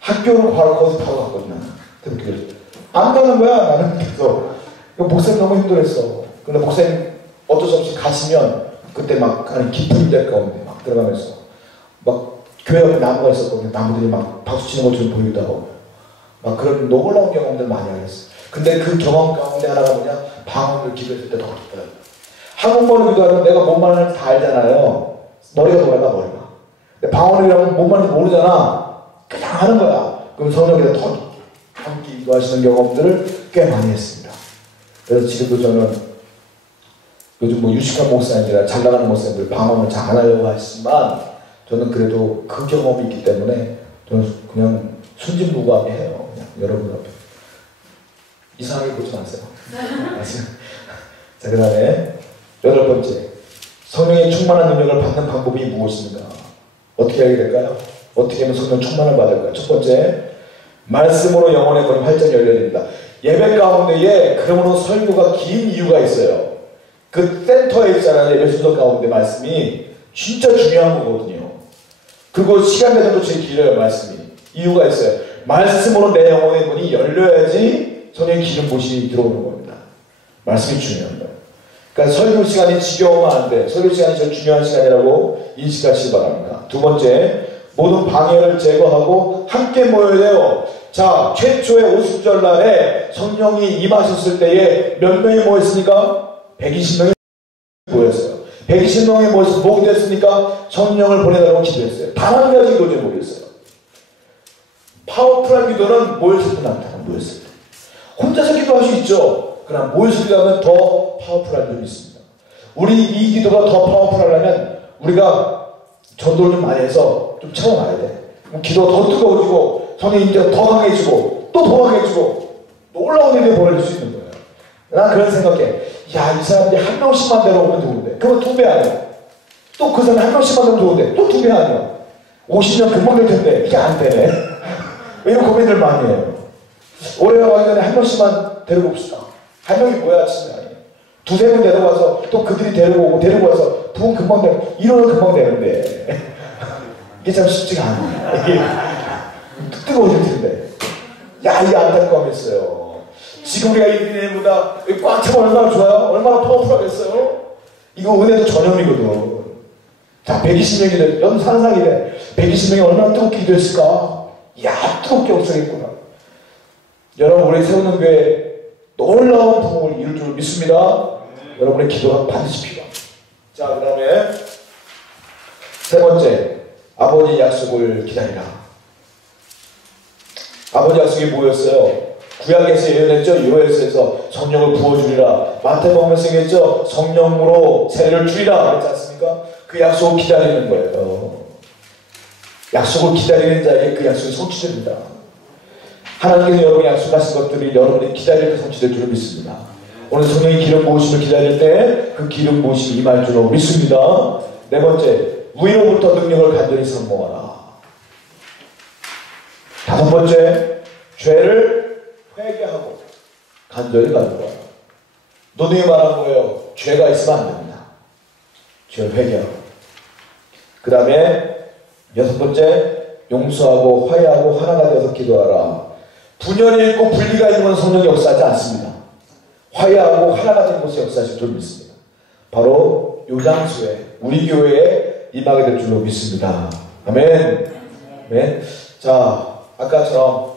학교를 거기서 바로 갔거든. 새벽 기도를. 안 가는 거야 나는. 그래서 목사님 너무 힘들었어. 근데 목사님 어쩔 수 없이 가시면 그때 막 깊은 데 가운데 막 들어가면서 막 교회 옆에 나무가 있었거든요. 나무들이 막 박수 치는 것처럼 보이기도 하고 막 그런 놀라운 경험들 많이 하겠어요. 근데 그 경험 가운데 하나가 뭐냐? 방언을 기도했을 때 더 기뻐요. 한국말로 기도하면 내가 뭔 말하는지 다 알잖아요. 머리가 돌아가 머리가. 근데 방언이라면 뭔 말인지 모르잖아. 그냥 하는 거야. 그럼 성령께서 더 함께 기도하시는 경험들을 꽤 많이 했습니다. 그래서 지금도 저는 요즘 뭐 유식한 목사님들이나 잘 나가는 목사님들 방언을 잘 안 하려고 하시지만 저는 그래도 그 경험이 있기 때문에 저는 그냥 순진무구하게 해요. 그냥 여러분 앞에. 이상하게 보지 마세요. 자, 그 다음에 8번째. 성령의 충만한 능력을 받는 방법이 무엇입니까? 어떻게 하게 될까요? 어떻게 하면 성령 충만을 받을까요? 첫 번째, 말씀으로 영혼의 문이 활짝 열려야 됩니다. 예배 가운데에 그러므로 설교가 긴 이유가 있어요. 그 센터에 있잖아요. 예배 순서 가운데 말씀이 진짜 중요한 거거든요. 그리고 시간 대전도 제일 길어요. 말씀이. 이유가 있어요. 말씀으로 내 영혼의 문이 열려야지 성령의 기름 부으심이 들어오는 겁니다. 말씀이 중요한 거예요. 그러니까 설교 시간이 지겨우면 안 돼. 설교 시간이 제일 중요한 시간이라고 인식하시기 바랍니다. 두 번째, 모든 방해를 제거하고 함께 모여야 돼요. 자, 최초의 오순절 날에 성령이 임하셨을 때에 몇 명이 모였습니까? 120명이 모였어요. 120명이 모여서 뭐 기도했습니까? 성령을 보내달라고 기도했어요. 단 한 가지 기도에 모였어요. 파워풀한 기도는 모였을 때 나타나는 모였을 때. 혼자서 기도할 수 있죠. 그러나 모여서 기도하면 더 파워풀한 점이 있습니다. 우리 이 기도가 더 파워풀하려면 우리가 전도를 좀 많이 해서 좀 채워놔야 돼. 그럼 기도가 더 뜨거워지고 성령의 임재가 더 강해지고 또 더 강해지고 놀라운 일이 벌어질 수 있는 거예요. 난 그런 생각해. 야, 이 사람들이 한 명씩만 데려오면 좋은데 그러면 2배 아니야. 또 그 사람이 한 명씩만 되면 좋은데 또 2배 아니야. 50년 금방 될 텐데 이게 안 되네. 이런 고민을 많이 해요. 올해가 가기 전에 한 명씩만 데리고 옵시다. 한 명이 뭐야 진짜 아니에요. 2-3명 데려가서 또 그들이 데리고 오고 데리고 와서 2분 금방 되고 1년은 금방 되는데 이게 참 쉽지가 않아요. 이게 뜨거워질 텐데. 야, 이게 안타까움했어요. 지금 우리가 1년보다 꽉 차면 얼마나 좋아요? 얼마나 파워풀하겠어요? 이거 은혜도 전염이거든. 자, 120명이래. 연산상이래. 120명이 얼마나 뜨겁게 기도했을까? 이야, 뜨겁게 역사했구나. 여러분, 우리 세우는 교회 놀라운 부흥을 이룰 줄 믿습니다. 여러분의 기도가 반드시 필요합니다. 자, 그 다음에 세 번째, 아버지 약속을 기다리라. 아버지 약속이 뭐였어요? 구약에서 예언했죠. 요엘서에서 성령을 부어주리라. 마태복음에서 얘기했죠. 성령으로 세례를 주리라 그랬지 않습니까? 그 약속을 기다리는 거예요. 약속을 기다리는 자에게 그 약속이 성취됩니다. 하나님께서 여러분이 약속하신 것들이 여러분이 기다릴 때 성취될 줄 믿습니다. 오늘 성령의 기름 부으심을 기다릴 때 그 기름 부으심이 임할 줄로 믿습니다. 네 번째, 위로부터 능력을 간절히 선포하라. 다섯 번째, 죄를 회개하고 간절히 간구하라. 노동이 말한 거예요. 죄가 있으면 안 됩니다. 죄를 회개하고. 그 다음에 여섯 번째, 용서하고 화해하고 하나가 되어서 기도하라. 분열이 있고 분리가 있는 건 성령이 역사하지 않습니다. 화해하고 하나가 된 곳에 역사하실 줄 믿습니다. 바로 요 장소에 우리 교회에 임하게 될 줄로 믿습니다. 아멘. 네. 자, 아까처럼